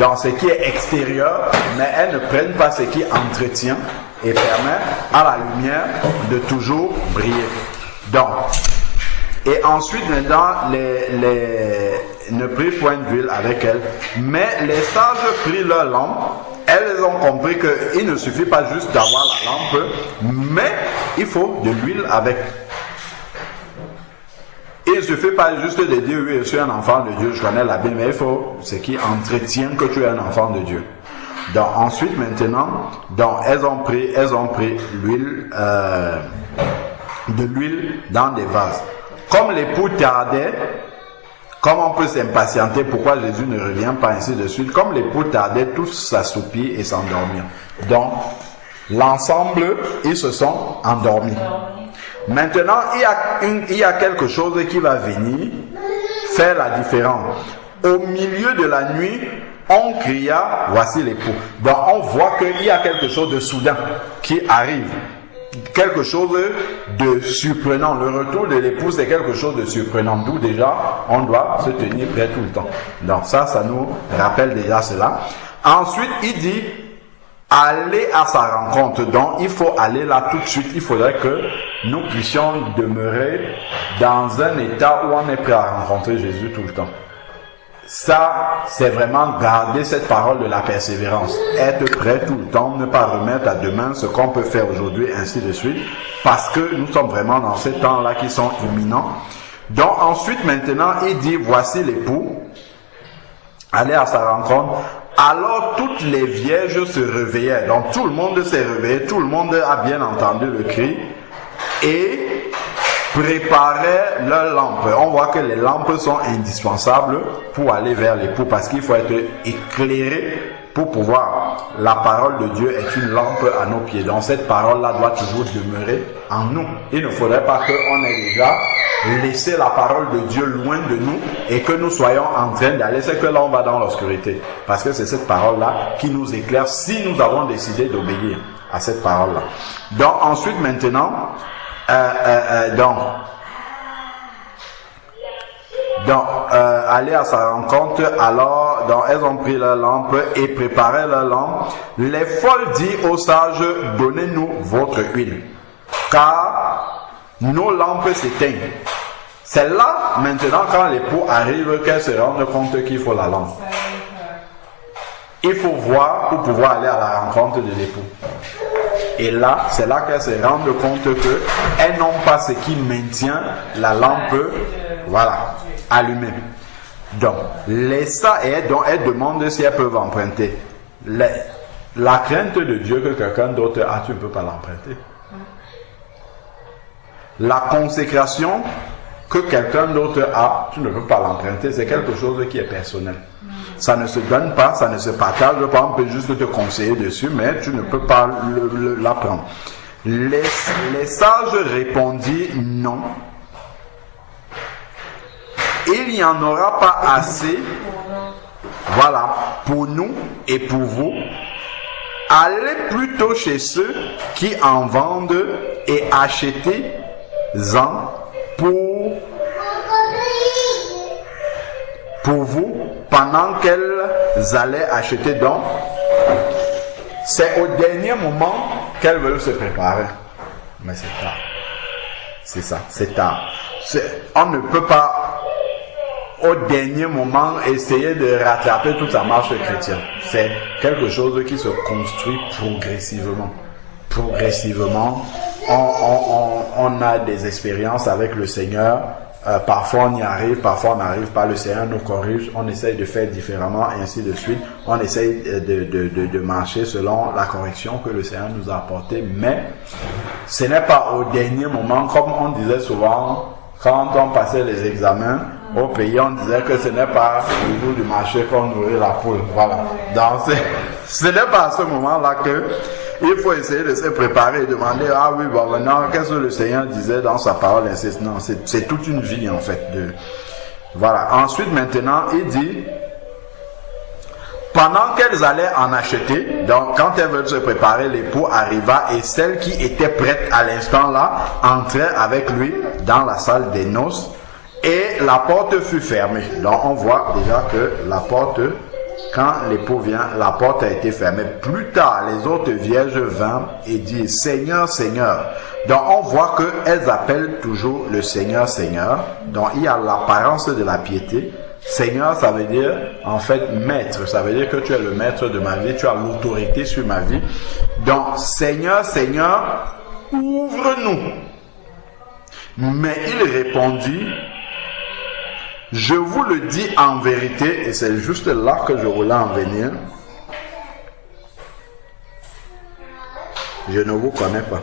dans ce qui est extérieur, mais elles ne prennent pas ce qui entretient et permet à la lumière de toujours briller. Donc, et ensuite, maintenant, ne prirent point d'huile avec elles, mais les sages prirent leur lampe. Elles ont compris qu'il ne suffit pas juste d'avoir la lampe, mais il faut de l'huile avec. Il ne suffit pas juste de dire oui, je suis un enfant de Dieu, je connais la Bible, mais il faut ce qui entretient que tu es un enfant de Dieu. Donc ensuite maintenant, donc, elles ont pris l'huile, de l'huile dans des vases. Comme l'époux tardait, comme on peut s'impatienter, pourquoi Jésus ne revient pas, ainsi de suite. Comme l'époux tardait, tous s'assoupirent et s'endormirent. Donc l'ensemble, ils se sont endormis. Maintenant, il y a quelque chose qui va venir faire la différence. Au milieu de la nuit, on cria, voici l'époux. Donc on voit qu'il y a quelque chose de soudain qui arrive. Quelque chose de surprenant. Le retour de l'époux, c'est quelque chose de surprenant. D'où déjà, on doit se tenir prêt tout le temps. Donc ça nous rappelle déjà cela. Ensuite, il dit... aller à sa rencontre. Donc, il faut aller là tout de suite. Il faudrait que nous puissions demeurer dans un état où on est prêt à rencontrer Jésus tout le temps. Ça, c'est vraiment garder cette parole de la persévérance. Être prêt tout le temps, ne pas remettre à demain ce qu'on peut faire aujourd'hui, ainsi de suite. Parce que nous sommes vraiment dans ces temps-là qui sont imminents. Donc, ensuite, maintenant, il dit, voici l'époux. Aller à sa rencontre. Alors toutes les vierges se réveillaient. Donc tout le monde s'est réveillé, tout le monde a bien entendu le cri et préparaient leurs lampes. On voit que les lampes sont indispensables pour aller vers l'époux parce qu'il faut être éclairé pour pouvoir. La parole de Dieu est une lampe à nos pieds. Donc cette parole-là doit toujours demeurer en nous. Il ne faudrait pas qu'on ait déjà laissé la parole de Dieu loin de nous et que nous soyons en train d'aller. C'est que là on va dans l'obscurité. Parce que c'est cette parole-là qui nous éclaire si nous avons décidé d'obéir à cette parole-là. Donc ensuite maintenant, aller à sa rencontre, alors elles ont pris leur lampe et préparé leur lampe. Les folles disent aux sages, donnez-nous votre huile, car nos lampes s'éteignent. C'est là, maintenant, quand l'époux arrive, qu'elle se rende compte qu'il faut la lampe. Il faut voir pour pouvoir aller à la rencontre de l'époux. Et là, c'est là qu'elle se rend compte qu'elles n'ont pas ce qui maintient la lampe, voilà, allumée. Donc, elles demandent si elles peuvent emprunter. La crainte de Dieu que quelqu'un d'autre a, tu ne peux pas l'emprunter. La consécration que quelqu'un d'autre a, tu ne peux pas l'emprunter, c'est quelque chose qui est personnel. Ça ne se donne pas, ça ne se partage pas, on peut juste te conseiller dessus, mais tu ne peux pas l'apprendre. Les sages répondirent non. Il n'y en aura pas assez, voilà, pour nous et pour vous. Allez plutôt chez ceux qui en vendent et achetez-en pour vous pendant qu'elles allaient acheter. Donc, c'est au dernier moment qu'elles veulent se préparer. Mais c'est tard. C'est ça, c'est tard. On ne peut pas au dernier moment essayer de rattraper toute sa marche chrétienne. C'est quelque chose qui se construit progressivement. Progressivement, on a des expériences avec le Seigneur. Parfois on y arrive, parfois on n'arrive pas. Le Seigneur nous corrige, on essaye de faire différemment et ainsi de suite. On essaye de marcher selon la correction que le Seigneur nous a apportée. Mais ce n'est pas au dernier moment, comme on disait souvent, quand on passait les examens au pays, on disait que ce n'est pas au bout du marché qu'on nourrit la poule. Voilà. Donc, ce n'est pas à ce moment-là que il faut essayer de se préparer et demander, ah oui, bon maintenant, qu'est-ce que le Seigneur disait dans sa parole? Non, c'est toute une vie en fait. Voilà. Ensuite, maintenant, il dit, pendant qu'elles allaient en acheter, donc quand elles veulent se préparer, l'époux arriva et celle qui était prête à l'instant là entrait avec lui dans la salle des noces et la porte fut fermée. Donc on voit déjà que la porte, quand l'époux vient, la porte a été fermée. Plus tard, les autres vierges vinrent et dirent, Seigneur, Seigneur. Donc on voit qu'elles appellent toujours le Seigneur, Seigneur. Donc il y a l'apparence de la piété. Seigneur, ça veut dire, en fait, maître. Ça veut dire que tu es le maître de ma vie, tu as l'autorité sur ma vie. Donc, Seigneur, Seigneur, ouvre-nous. Mais il répondit, je vous le dis en vérité, et c'est juste là que je voulais en venir, je ne vous connais pas.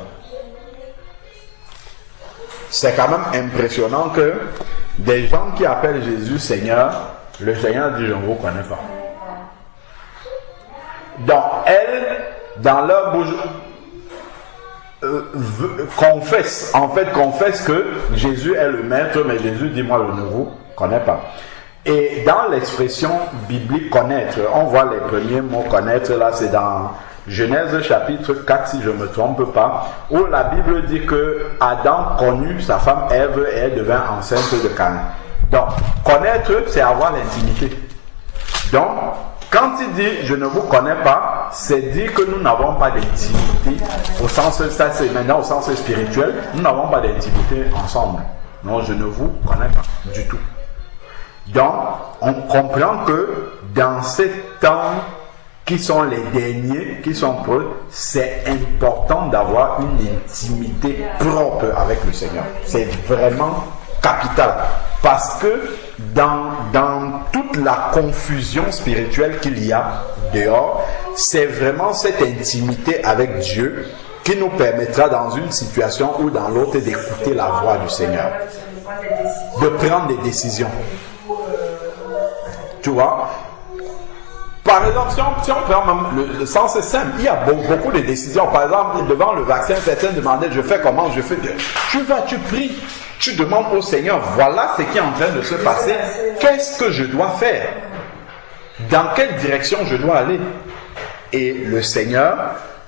C'est quand même impressionnant que des gens qui appellent Jésus Seigneur, le Seigneur dit, je ne vous connais pas. Donc, elles, dans leur bouche, confessent que Jésus est le maître, mais Jésus dit, moi, je ne vous connais pas. Et dans l'expression biblique connaître, on voit les premiers mots connaître, là, c'est dans Genèse chapitre 4, si je ne me trompe pas, où la Bible dit que Adam connut sa femme Ève et elle devint enceinte de Caïn. Donc, connaître, c'est avoir l'intimité. Donc, quand il dit je ne vous connais pas, c'est dire que nous n'avons pas d'intimité au sens, ça c'est maintenant au sens spirituel, nous n'avons pas d'intimité ensemble. Non, je ne vous connais pas du tout. Donc, on comprend que dans ces temps qui sont les derniers, qui sont prêts, c'est important d'avoir une intimité propre avec le Seigneur. C'est vraiment capital. Parce que dans toute la confusion spirituelle qu'il y a dehors, c'est vraiment cette intimité avec Dieu qui nous permettra dans une situation ou dans l'autre d'écouter la voix du Seigneur, de prendre des décisions. Tu vois? Par exemple, si on prend même le sens simple, il y a beaucoup de décisions. Par exemple, devant le vaccin, certains demandaient, je fais comment, je fais... Tu vas, tu pries, tu demandes au Seigneur, voilà ce qui est en train de se passer. Qu'est-ce que je dois faire? Dans quelle direction je dois aller? Et le Seigneur,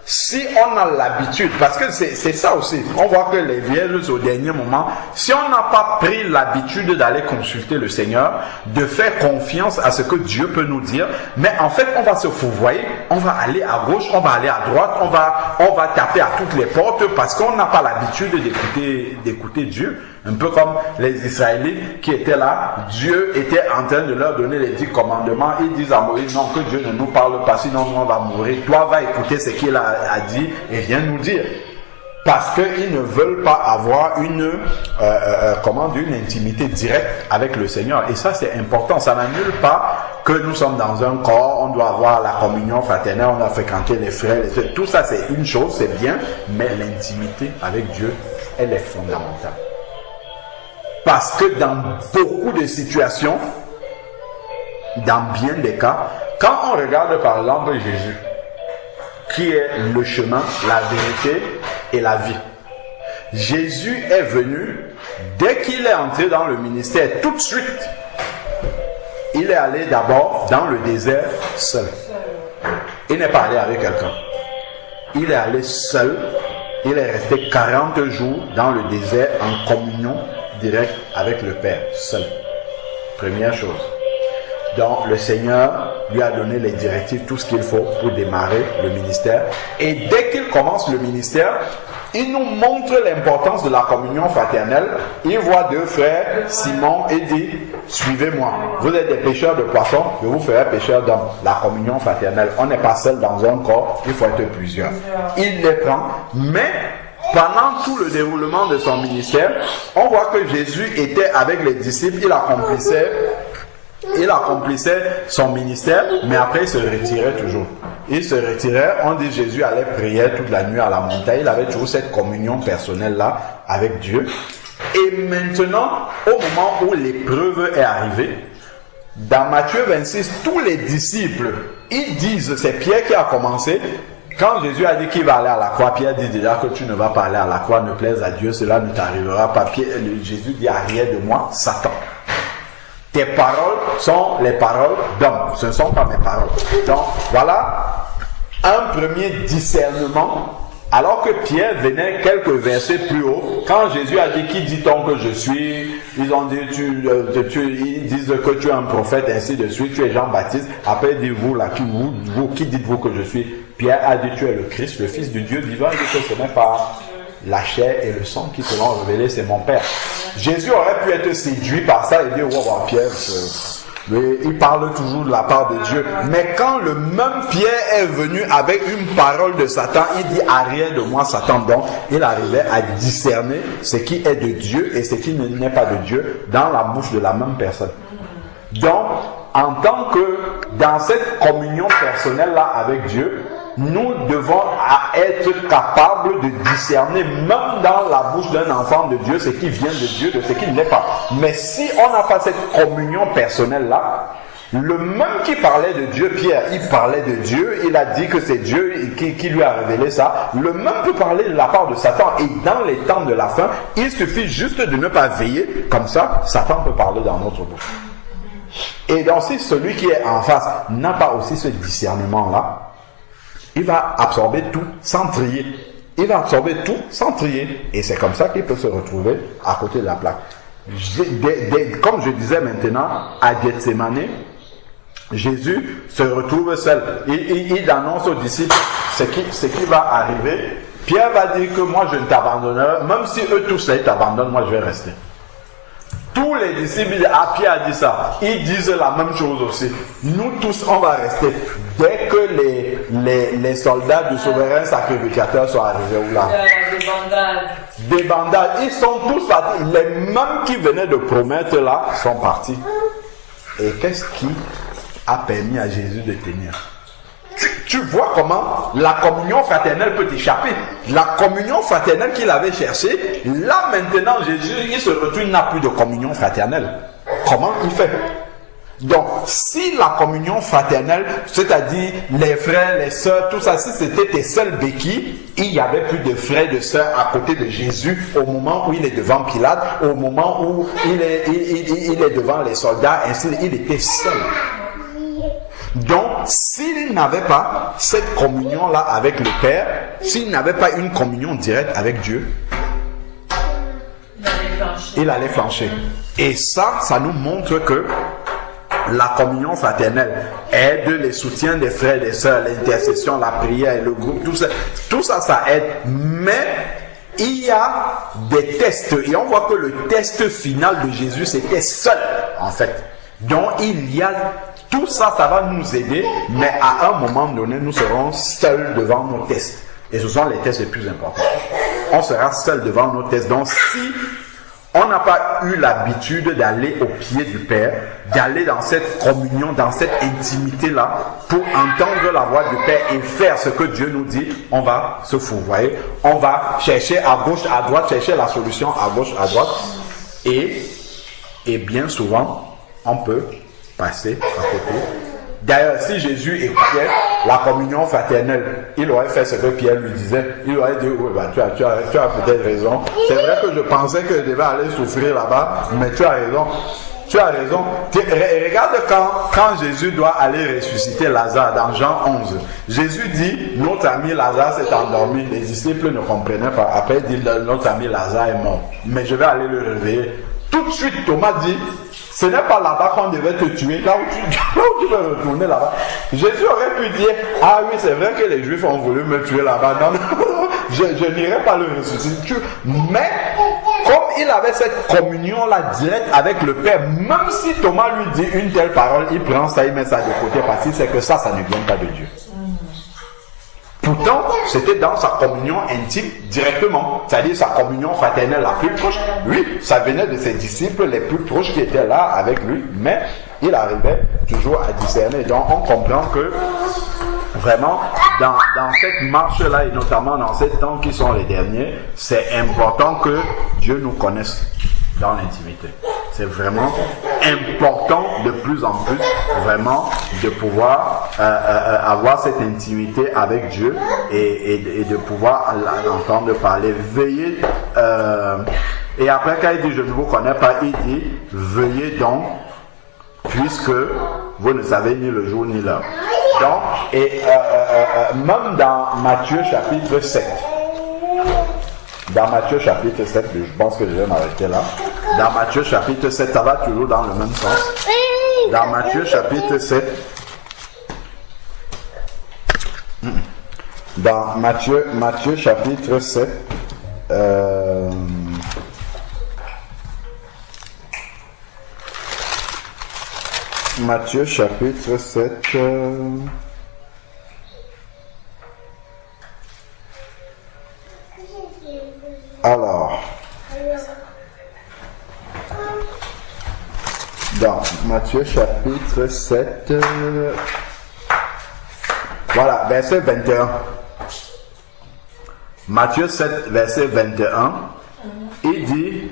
si on a l'habitude, parce que c'est ça aussi, on voit que les vierges au dernier moment, si on n'a pas pris l'habitude d'aller consulter le Seigneur, de faire confiance à ce que Dieu peut nous dire, mais en fait on va se fourvoyer, on va aller à gauche, on va aller à droite, on va taper à toutes les portes parce qu'on n'a pas l'habitude d'écouter Dieu. Un peu comme les Israélites qui étaient là, Dieu était en train de leur donner les 10 commandements. Ils disent à Moïse, non, que Dieu ne nous parle pas, sinon nous on va mourir. Toi, va écouter ce qu'il a dit et viens nous dire. Parce qu'ils ne veulent pas avoir une intimité directe avec le Seigneur. Et ça, c'est important. Ça n'annule pas que nous sommes dans un corps, on doit avoir la communion fraternelle, on doit fréquenter les frères, les sœurs. Tout ça, c'est une chose, c'est bien, mais l'intimité avec Dieu, elle est fondamentale. Parce que dans beaucoup de situations, dans bien des cas, quand on regarde par exemple Jésus, qui est le chemin, la vérité et la vie, Jésus est venu, dès qu'il est entré dans le ministère, tout de suite, il est allé d'abord dans le désert seul. Il n'est pas allé avec quelqu'un. Il est allé seul. Il est resté 40 jours dans le désert en communion directe avec le Père, seul. Première chose. Donc le Seigneur lui a donné les directives, tout ce qu'il faut pour démarrer le ministère. Et dès qu'il commence le ministère, il nous montre l'importance de la communion fraternelle. Il voit deux frères, Simon, et dit, suivez-moi. Vous êtes des pêcheurs de poissons, je vous ferai pêcheurs d'hommes. La communion fraternelle. On n'est pas seul dans un corps, il faut être plusieurs. Il les prend, mais pendant tout le déroulement de son ministère, on voit que Jésus était avec les disciples, il accomplissait son ministère, mais après il se retirait toujours. Il se retirait, on dit Jésus allait prier toute la nuit à la montagne, il avait toujours cette communion personnelle là avec Dieu. Et maintenant, au moment où l'épreuve est arrivée, dans Matthieu 26, tous les disciples, ils disent, c'est Pierre qui a commencé. Quand Jésus a dit qu'il va aller à la croix, Pierre dit déjà que tu ne vas pas aller à la croix, ne plaise à Dieu, cela ne t'arrivera pas. Jésus dit, arrière de moi, Satan. Tes paroles sont les paroles d'hommes, ce ne sont pas mes paroles. Donc voilà un premier discernement. Alors que Pierre venait quelques versets plus haut, quand Jésus a dit, qui dit-on que je suis? Ils ont dit, ils disent que tu es un prophète, ainsi de suite, tu es Jean-Baptiste. Après, il dit, vous, qui dites-vous que je suis? Pierre a dit, tu es le Christ, le Fils du Dieu vivant. Il dit que ce n'est pas la chair et le sang qui te l'ont révélé, c'est mon Père. Jésus aurait pu être séduit par ça et dire, wow, Pierre, il parle toujours de la part de Dieu. Mais quand le même Pierre est venu avec une parole de Satan, il dit, arrière de moi, Satan. Donc, il arrivait à discerner ce qui est de Dieu et ce qui n'est pas de Dieu dans la bouche de la même personne. Donc, en tant que dans cette communion personnelle-là avec Dieu, nous devons être capables de discerner, même dans la bouche d'un enfant de Dieu, ce qui vient de Dieu, de ce qui ne l'est pas. Mais si on n'a pas cette communion personnelle-là, le même qui parlait de Dieu, Pierre, il parlait de Dieu, il a dit que c'est Dieu qui lui a révélé ça. Le même peut parler de la part de Satan. Et dans les temps de la fin, il suffit juste de ne pas veiller. Comme ça, Satan peut parler dans notre bouche. Et donc si celui qui est en face n'a pas aussi ce discernement-là, il va absorber tout sans trier. Il va absorber tout sans trier. Et c'est comme ça qu'il peut se retrouver à côté de la plaque. Comme je disais maintenant, à Gethsémane, Jésus se retrouve seul. Il annonce aux disciples ce qui va arriver. Pierre va dire que moi je ne t'abandonnerai. Même si eux tous ils t'abandonnent, moi je vais rester. Tous les disciples, Pierre a dit ça, ils disent la même chose aussi. Nous tous, on va rester. Dès que les soldats du souverain sacrificateur sont arrivés, ou là, des bandades. Ils sont tous partis. Les mêmes qui venaient de promettre là sont partis. Et qu'est-ce qui a permis à Jésus de tenir? Tu vois comment la communion fraternelle peut échapper. La communion fraternelle qu'il avait cherchée, là maintenant Jésus, il se retrouve, il n'a plus de communion fraternelle. Comment il fait? Donc, si la communion fraternelle, c'est-à-dire les frères, les sœurs, tout ça, si c'était tes seuls béquilles, il n'y avait plus de frères et de sœurs à côté de Jésus au moment où il est devant Pilate, au moment où il est devant les soldats, ainsi il était seul. Donc, s'il n'avait pas cette communion-là avec le Père, s'il n'avait pas une communion directe avec Dieu, il allait flancher. Et ça nous montre que la communion fraternelle aide les soutiens des frères et des sœurs, l'intercession, la prière, le groupe, tout ça, ça aide. Mais il y a des tests. Et on voit que le test final de Jésus, c'était seul, en fait. Donc, il y a tout ça, ça va nous aider, mais à un moment donné, nous serons seuls devant nos tests. Et ce sont les tests les plus importants. On sera seul devant nos tests. Donc, si on n'a pas eu l'habitude d'aller au pied du Père, d'aller dans cette communion, dans cette intimité-là, pour entendre la voix du Père et faire ce que Dieu nous dit, on va se fourvoyer. On va chercher à gauche, à droite, chercher la solution à gauche, à droite. Et Et bien souvent, on peut passer à côté. D'ailleurs, si Jésus écoutait la communion fraternelle, il aurait fait ce que Pierre lui disait. Il aurait dit, oui, bah, tu as peut-être raison. C'est vrai que je pensais que je devais aller souffrir là-bas, mais tu as raison. Tu as raison. Regarde quand Jésus doit aller ressusciter Lazare dans Jean 11. Jésus dit, notre ami Lazare s'est endormi. Les disciples ne comprenaient pas. Après, il dit, notre ami Lazare est mort. Mais je vais aller le réveiller. Tout de suite, Thomas dit, ce n'est pas là-bas qu'on devait te tuer, là où tu veux retourner là-bas. Jésus aurait pu dire, ah oui, c'est vrai que les Juifs ont voulu me tuer là-bas. Non, je n'irai pas le ressusciter. Mais, comme il avait cette communion-là directe avec le Père, même si Thomas lui dit une telle parole, il prend ça, il met ça de côté, parce qu'il sait que ça ne vient pas de Dieu. Pourtant, c'était dans sa communion intime directement, c'est-à-dire sa communion fraternelle la plus proche. Oui, ça venait de ses disciples les plus proches qui étaient là avec lui, mais il arrivait toujours à discerner. Donc on comprend que vraiment, dans cette marche-là, et notamment dans ces temps qui sont les derniers, c'est important que Dieu nous connaisse dans l'intimité. C'est vraiment important de plus en plus, vraiment, de pouvoir avoir cette intimité avec Dieu et de pouvoir l'entendre parler. Veillez, et après quand il dit « je ne vous connais pas », il dit « veuillez donc, puisque vous ne savez ni le jour ni l'heure ». Donc, même dans Matthieu chapitre 7, dans Matthieu chapitre 7, je pense que je vais m'arrêter là. Dans Matthieu chapitre 7, ça va toujours dans le même sens. Dans Matthieu chapitre 7, dans Matthieu chapitre 7, Matthieu chapitre 7, alors, dans Matthieu chapitre 7, voilà, verset 21. Matthieu 7, verset 21, il dit,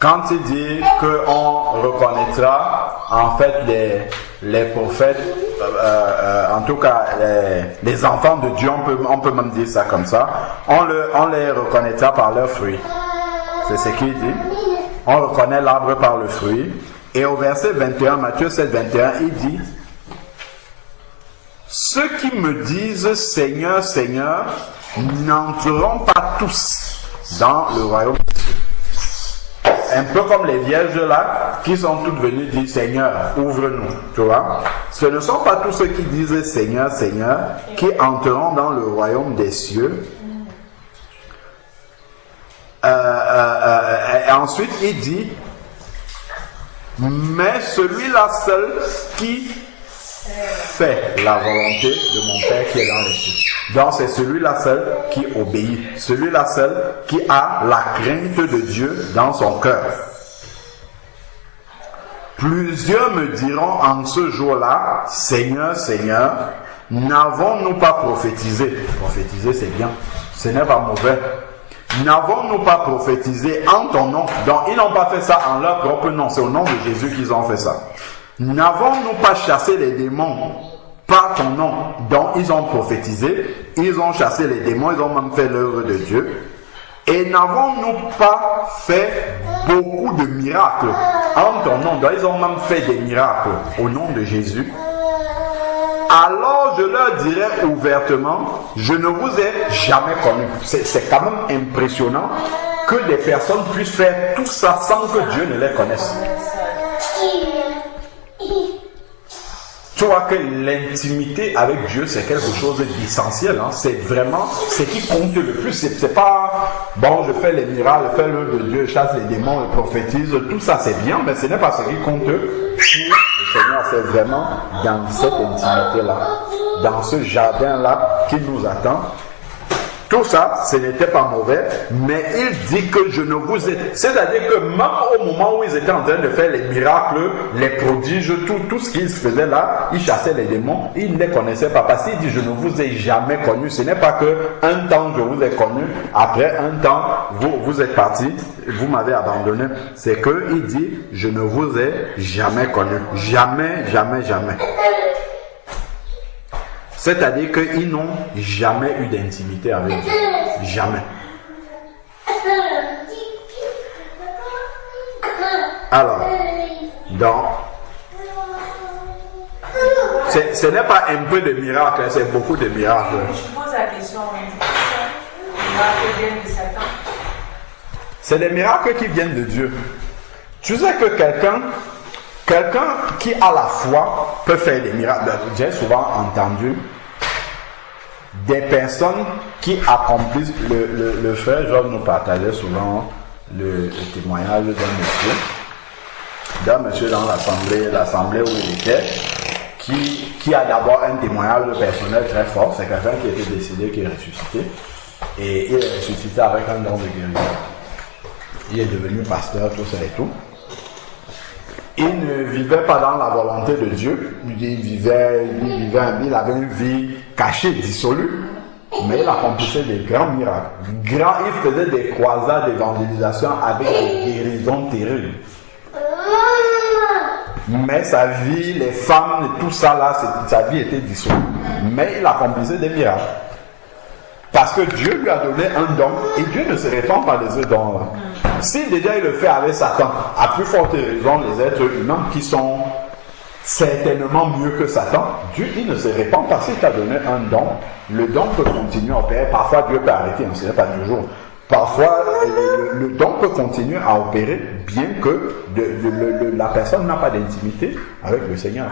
quand il dit qu'on reconnaîtra en fait les prophètes, en tout cas les enfants de Dieu, on peut même dire ça comme ça, on les reconnaîtra par leurs fruits. C'est ce qu'il dit. On reconnaît l'arbre par le fruit. Et au verset 21, Matthieu 7, 21, il dit, ceux qui me disent Seigneur, Seigneur, n'entreront pas tous dans le royaume de Dieu. Un peu comme les vierges là, qui sont toutes venues dire Seigneur, ouvre-nous, tu vois. Ce ne sont pas tous ceux qui disent Seigneur, Seigneur, qui entreront dans le royaume des cieux. Et ensuite, il dit, mais celui-là seul qui fait la volonté de mon Père qui est dans les cieux. Donc c'est celui-là seul qui obéit, celui-là seul qui a la crainte de Dieu dans son cœur. Plusieurs me diront en ce jour-là, Seigneur, Seigneur, n'avons-nous pas prophétisé? Prophétiser c'est bien, ce n'est pas mauvais. N'avons-nous pas prophétisé en ton nom? Donc ils n'ont pas fait ça en leur propre nom, c'est au nom de Jésus qu'ils ont fait ça. N'avons-nous pas chassé les démons par ton nom? Donc ils ont prophétisé, ils ont chassé les démons, ils ont même fait l'œuvre de Dieu. Et n'avons-nous pas fait beaucoup de miracles en ton nom? Donc ils ont même fait des miracles au nom de Jésus. Alors je leur dirai ouvertement, je ne vous ai jamais connu. C'est quand même impressionnant que des personnes puissent faire tout ça sans que Dieu ne les connaisse. Tu vois que l'intimité avec Dieu, c'est quelque chose d'essentiel. Hein? C'est vraiment ce qui compte le plus. C'est pas, bon, je fais les miracles, je fais l'œuvre de Dieu, je chasse les démons, je prophétise. Tout ça, c'est bien, mais ce n'est pas ce qui compte. Le Seigneur, c'est vraiment dans cette intimité-là, dans ce jardin-là qui nous attend. Tout ça, ce n'était pas mauvais, mais il dit que je ne vous ai... C'est-à-dire que même au moment où ils étaient en train de faire les miracles, les prodiges, tout ce qu'ils faisaient là, ils chassaient les démons, ils ne les connaissaient pas. Parce qu'il dit, je ne vous ai jamais connu. Ce n'est pas qu'un temps je vous ai connu, après un temps vous êtes partis, vous m'avez abandonné. C'est qu'il dit, je ne vous ai jamais connu. Jamais, jamais, jamais. C'est-à-dire qu'ils n'ont jamais eu d'intimité avec Dieu. Jamais. Alors, donc, ce n'est pas un peu de miracle, c'est beaucoup de miracles. Je pose la question, les miracles viennent de Satan. C'est des miracles qui viennent de Dieu. Tu sais que quelqu'un qui a la foi peut faire des miracles. J'ai souvent entendu des personnes qui accomplissent, le frère Job nous partageait souvent le témoignage d'un monsieur dans l'assemblée où il était, qui a d'abord un témoignage personnel très fort. C'est quelqu'un qui était décédé, qui est ressuscité, et il est ressuscité avec un don de guérison. Il est devenu pasteur, tout ça et tout. Il ne vivait pas dans la volonté de Dieu. Il avait une vie cachée, dissolue, mais il accomplissait des grands miracles. Il faisait des croisades d'évangélisation avec des guérisons terribles. Mais sa vie, les femmes, tout ça là, sa vie était dissolue. Mais il accomplissait des miracles. Parce que Dieu lui a donné un don, et Dieu ne se répand pas de ce don-là. Si déjà il le fait avec Satan, à plus forte raison les êtres humains qui sont certainement mieux que Satan, Dieu il ne se répand pas. Si tu as donné un don, le don peut continuer à opérer. Parfois Dieu peut arrêter, on ne sait pas toujours. Parfois le don peut continuer à opérer bien que la personne n'a pas d'intimité avec le Seigneur.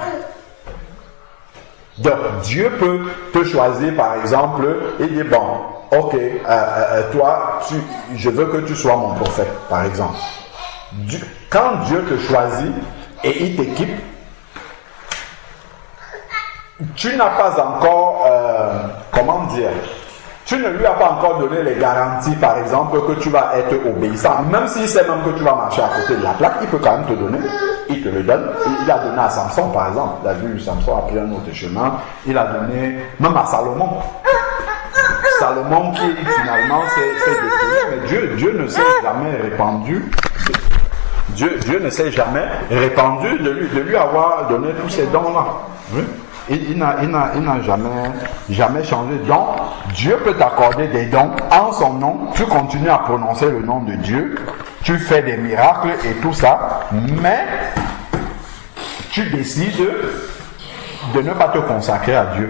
Donc Dieu peut te choisir par exemple et dire bon, ok, toi, je veux que tu sois mon prophète, par exemple. Quand Dieu te choisit et il t'équipe, tu n'as pas encore, tu ne lui as pas encore donné les garanties, par exemple, que tu vas être obéissant. Même s'il sait même que tu vas marcher à côté de la plaque, il peut quand même te donner. Il te le donne. Il a donné à Samson, par exemple. Il a vu Samson a pris un autre chemin. Il a donné même à Salomon. Salomon qui finalement s'est détruit. Mais Dieu ne s'est jamais répandu. Dieu ne s'est jamais répandu de lui avoir donné tous ces dons-là. Oui. Il n'a jamais changé. Donc, Dieu peut t'accorder des dons en son nom. Tu continues à prononcer le nom de Dieu. Tu fais des miracles et tout ça. Mais, tu décides de ne pas te consacrer à Dieu.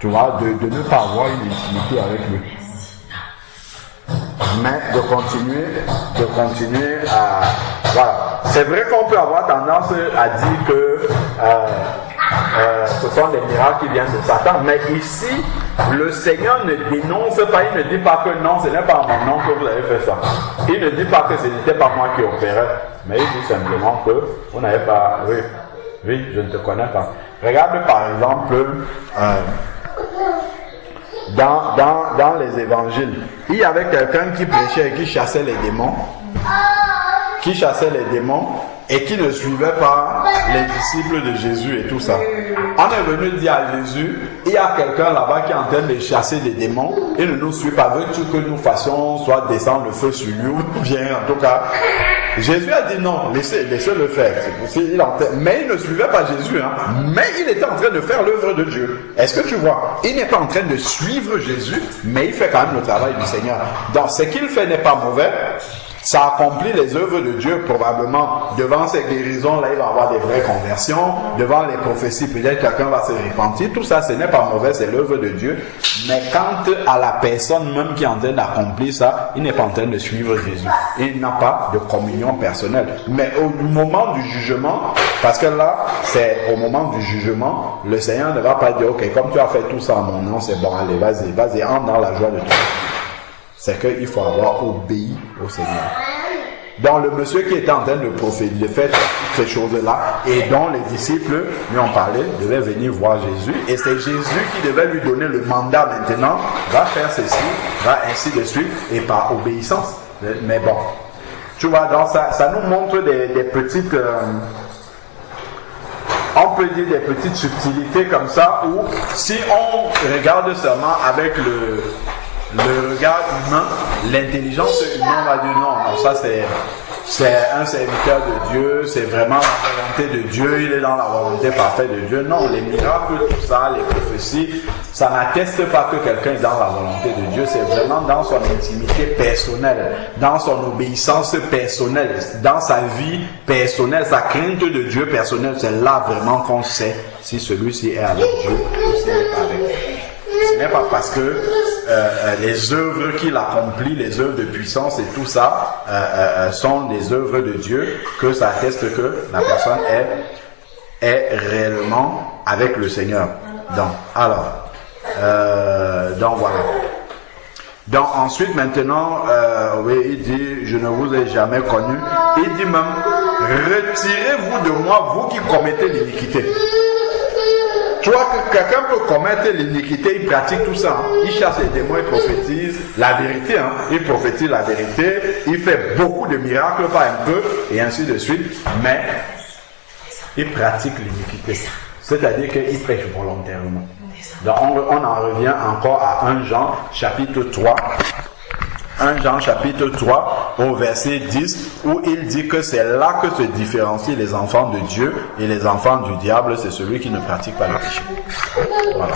Tu vois, de ne pas avoir une intimité avec lui. Mais de continuer à... Voilà. C'est vrai qu'on peut avoir tendance à dire que ce sont des miracles qui viennent de Satan. Mais ici, le Seigneur ne dénonce pas, il ne dit pas que non, ce n'est pas mon nom que vous avez fait ça. Il ne dit pas que ce n'était pas moi qui opérais. Mais il dit simplement que vous n'avez pas... Oui, je ne te connais pas. Regarde par exemple... Dans les évangiles, il y avait quelqu'un qui prêchait et qui chassait les démons, et qui ne suivait pas les disciples de Jésus et tout ça. On est venu dire à Jésus, il y a quelqu'un là-bas qui est en train de chasser des démons, il ne nous suit pas. Veux-tu que nous fassions soit descendre le feu sur lui ou bien en tout cas. Jésus a dit non, laissez-le faire. Mais il ne suivait pas Jésus, hein. Mais il était en train de faire l'œuvre de Dieu. Est-ce que tu vois? Il n'est pas en train de suivre Jésus, mais il fait quand même le travail du Seigneur. Donc ce qu'il fait n'est pas mauvais. Ça accomplit les œuvres de Dieu probablement. Devant ces guérisons, là, il va y avoir des vraies conversions. Devant les prophéties, peut-être quelqu'un va se repentir. Tout ça, ce n'est pas mauvais, c'est l'œuvre de Dieu. Mais quant à la personne même qui est en train d'accomplir ça, il n'est pas en train de suivre Jésus. Il n'a pas de communion personnelle. Mais au moment du jugement, parce que là, c'est au moment du jugement, le Seigneur ne va pas dire, ok, comme tu as fait tout ça en mon nom, c'est bon, allez, vas-y, entre dans la joie de Dieu. C'est qu'il faut avoir obéi au Seigneur. Donc le monsieur qui était en train de prophétiser, de faire toutes ces choses-là, et dont les disciples lui ont parlé, devait venir voir Jésus. Et c'est Jésus qui devait lui donner le mandat maintenant, va faire ceci, va ainsi de suite, et par obéissance. Mais bon, tu vois, donc ça nous montre des petites... on peut dire des petites subtilités comme ça, où si on regarde seulement avec le regard humain, l'intelligence humaine, on va dire non, ça c'est un serviteur de Dieu, c'est vraiment la volonté de Dieu, il est dans la volonté parfaite de Dieu. Non, les miracles, tout ça, les prophéties, ça n'atteste pas que quelqu'un est dans la volonté de Dieu, c'est vraiment dans son intimité personnelle, dans son obéissance personnelle, dans sa vie personnelle, sa crainte de Dieu personnelle, c'est là vraiment qu'on sait si celui-ci est avec Dieu ou s'il n'est pas avec Dieu. Ce n'est pas parce que les œuvres qu'il accomplit, les œuvres de puissance et tout ça sont des œuvres de Dieu que ça atteste que la personne est réellement avec le Seigneur. Donc voilà. Donc ensuite maintenant, oui, il dit, je ne vous ai jamais connu. Il dit même, retirez-vous de moi, vous qui commettez l'iniquité. Tu vois que quelqu'un peut commettre l'iniquité, il pratique tout ça. Hein. Il chasse les démons, il prophétise la vérité. Hein. Il prophétise la vérité, il fait beaucoup de miracles, pas un peu, et ainsi de suite. Mais il pratique l'iniquité. C'est-à-dire qu'il prêche volontairement. Donc on en revient encore à 1 Jean chapitre 3. 1 Jean chapitre 3 au verset 10 où il dit que c'est là que se différencient les enfants de Dieu et les enfants du diable, c'est celui qui ne pratique pas le péché. Voilà.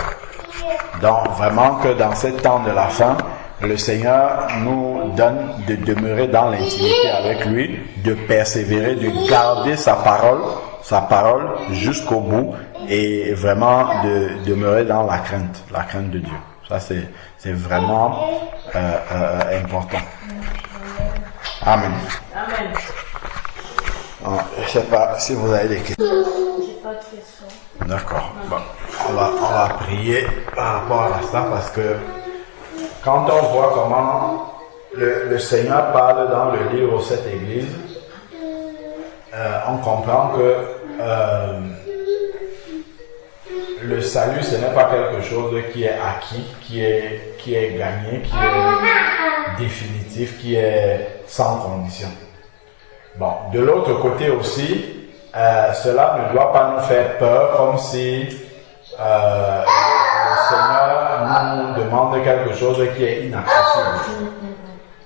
Donc vraiment que dans ce temps de la fin, le Seigneur nous donne de demeurer dans l'intimité avec lui, de persévérer, de garder sa parole jusqu'au bout et vraiment de demeurer dans la crainte de Dieu. Ça c'est vraiment important. Amen. Je ne sais pas si vous avez des questions. D'accord. Bon, on va prier par rapport à ça parce que quand on voit comment le Seigneur parle dans le livre aux 7 églises, on comprend que le salut, ce n'est pas quelque chose qui est acquis, qui est gagné, qui est définitif, qui est sans condition. Bon, de l'autre côté aussi, cela ne doit pas nous faire peur, comme si le Seigneur nous demande quelque chose qui est inaccessible.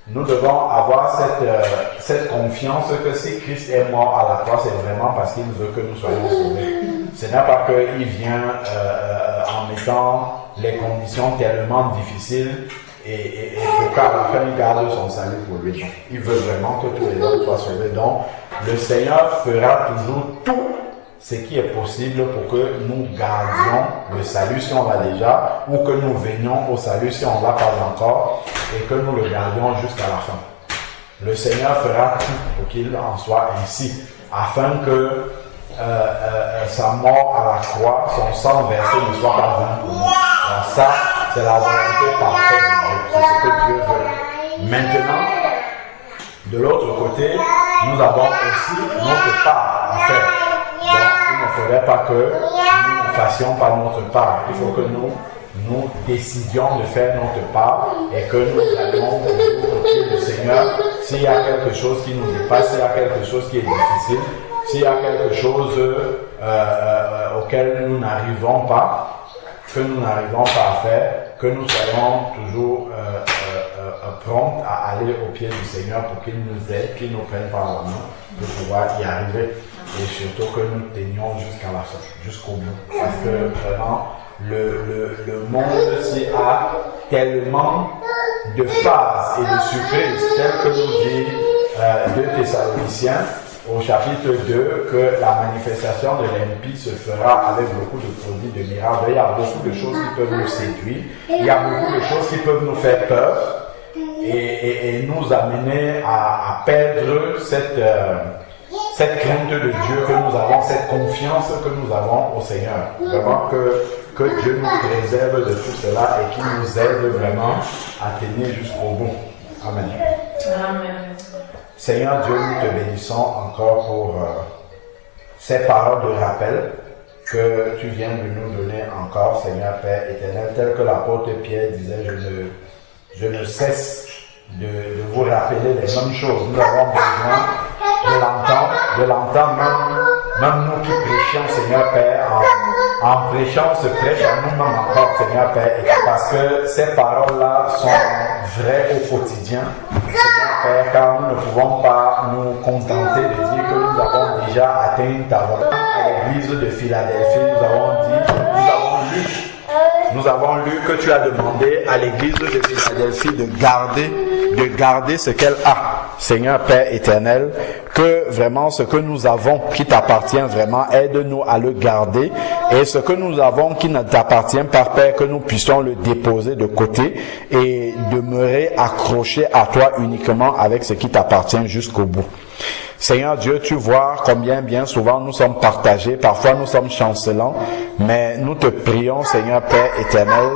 Nous devons avoir cette confiance que si Christ est mort à la croix, c'est vraiment parce qu'il veut que nous soyons sauvés. Ce n'est pas qu'il vient en mettant les conditions tellement difficiles et pour qu'à la fin il garde son salut pour lui. Il veut vraiment que tous les hommes soient sauvés. Donc le Seigneur fera toujours tout ce qui est possible pour que nous gardions le salut si on l'a déjà, ou que nous venions au salut si on ne l'a pas encore, et que nous le gardions jusqu'à la fin. Le Seigneur fera tout pour qu'il en soit ainsi, afin que sa mort à la croix, son sang versé ne soit pas vain pour nous. Alors ça, c'est la volonté parfaite de Dieu, c'est ce que Dieu veut. Maintenant, de l'autre côté, nous avons aussi notre part à faire. Donc, il ne faudrait pas que nous ne fassions pas notre part. Il faut que nous décidions de faire notre part et que nous allions au pied du Seigneur. S'il y a quelque chose qui nous dépasse, s'il y a quelque chose qui est difficile, s'il y a quelque chose auquel nous n'arrivons pas, à faire, que nous soyons toujours prompts à aller au pied du Seigneur pour qu'il nous aide, qu'il nous prenne par la main pour pouvoir y arriver. Et surtout que nous tenions jusqu'à la fin, jusqu'au bout. Parce que vraiment, le monde s'y a tellement de phases et de surprises, telles que nous dit 2 Thessaloniciens au chapitre 2, que la manifestation de l'impie se fera avec beaucoup de produits, de miracles. Il y a beaucoup de choses qui peuvent nous séduire, il y a beaucoup de choses qui peuvent nous faire peur et nous amener à perdre cette crainte de Dieu que nous avons, cette confiance que nous avons au Seigneur. Vraiment que Dieu nous préserve de tout cela et qu'il nous aide vraiment à tenir jusqu'au bout. Amen. Amen. Seigneur Dieu, nous te bénissons encore pour ces paroles de rappel que tu viens de nous donner encore, Seigneur Père éternel, tel que l'apôtre Pierre disait, je ne cesse de vous rappeler les mêmes choses. Nous avons besoin de l'entendre, même nous qui prêchons, Seigneur Père, en prêchant, on se prêche à nous-mêmes encore, Seigneur Père, parce que ces paroles-là sont vraies au quotidien, Seigneur Père, car nous ne pouvons pas nous contenter de dire que nous avons déjà atteint ta volonté. À l'église de Philadelphie, nous avons lu que tu as demandé à l'église de Philadelphie de garder ce qu'elle a. Seigneur Père éternel, que vraiment ce que nous avons qui t'appartient vraiment, aide-nous à le garder, et ce que nous avons qui ne t'appartient pas, Père, que nous puissions le déposer de côté et demeurer accrochés à toi uniquement avec ce qui t'appartient jusqu'au bout. Seigneur Dieu, tu vois combien bien souvent nous sommes partagés, parfois nous sommes chancelants, mais nous te prions, Seigneur Père éternel,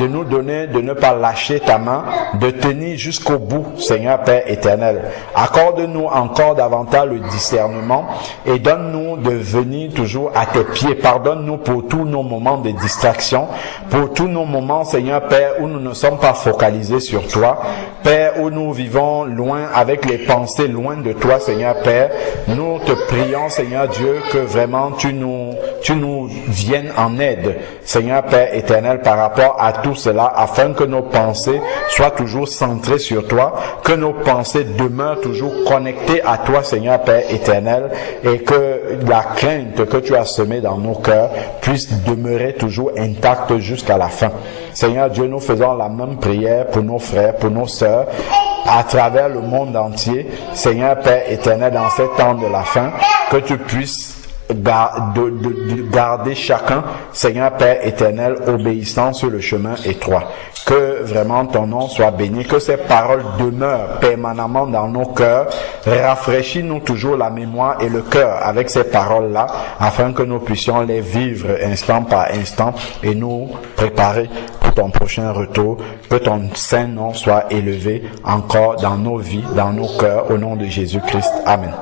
de nous donner, de ne pas lâcher ta main, de tenir jusqu'au bout, Seigneur Père éternel. Accorde-nous encore davantage le discernement et donne-nous de venir toujours à tes pieds. Pardonne-nous pour tous nos moments de distraction, pour tous nos moments, Seigneur Père, où nous ne sommes pas focalisés sur toi, Père, où nous vivons loin avec les pensées loin de toi, Seigneur Père. Nous te prions, Seigneur Dieu, que vraiment tu nous viennes en aide, Seigneur Père éternel, par rapport à tout cela, afin que nos pensées soient toujours centrées sur toi, que nos pensées demeurent toujours connectées à toi, Seigneur Père éternel, et que la crainte que tu as semée dans nos cœurs puisse demeurer toujours intacte jusqu'à la fin. Seigneur Dieu, nous faisons la même prière pour nos frères, pour nos sœurs, à travers le monde entier. Seigneur Père éternel, dans ces temps de la fin, que tu puisses garder chacun, Seigneur Père éternel, obéissant sur le chemin étroit. Que vraiment ton nom soit béni, que ces paroles demeurent permanemment dans nos cœurs. Rafraîchis-nous toujours la mémoire et le cœur avec ces paroles-là, afin que nous puissions les vivre instant par instant et nous préparer pour ton prochain retour. Que ton saint nom soit élevé encore dans nos vies, dans nos cœurs, au nom de Jésus-Christ. Amen.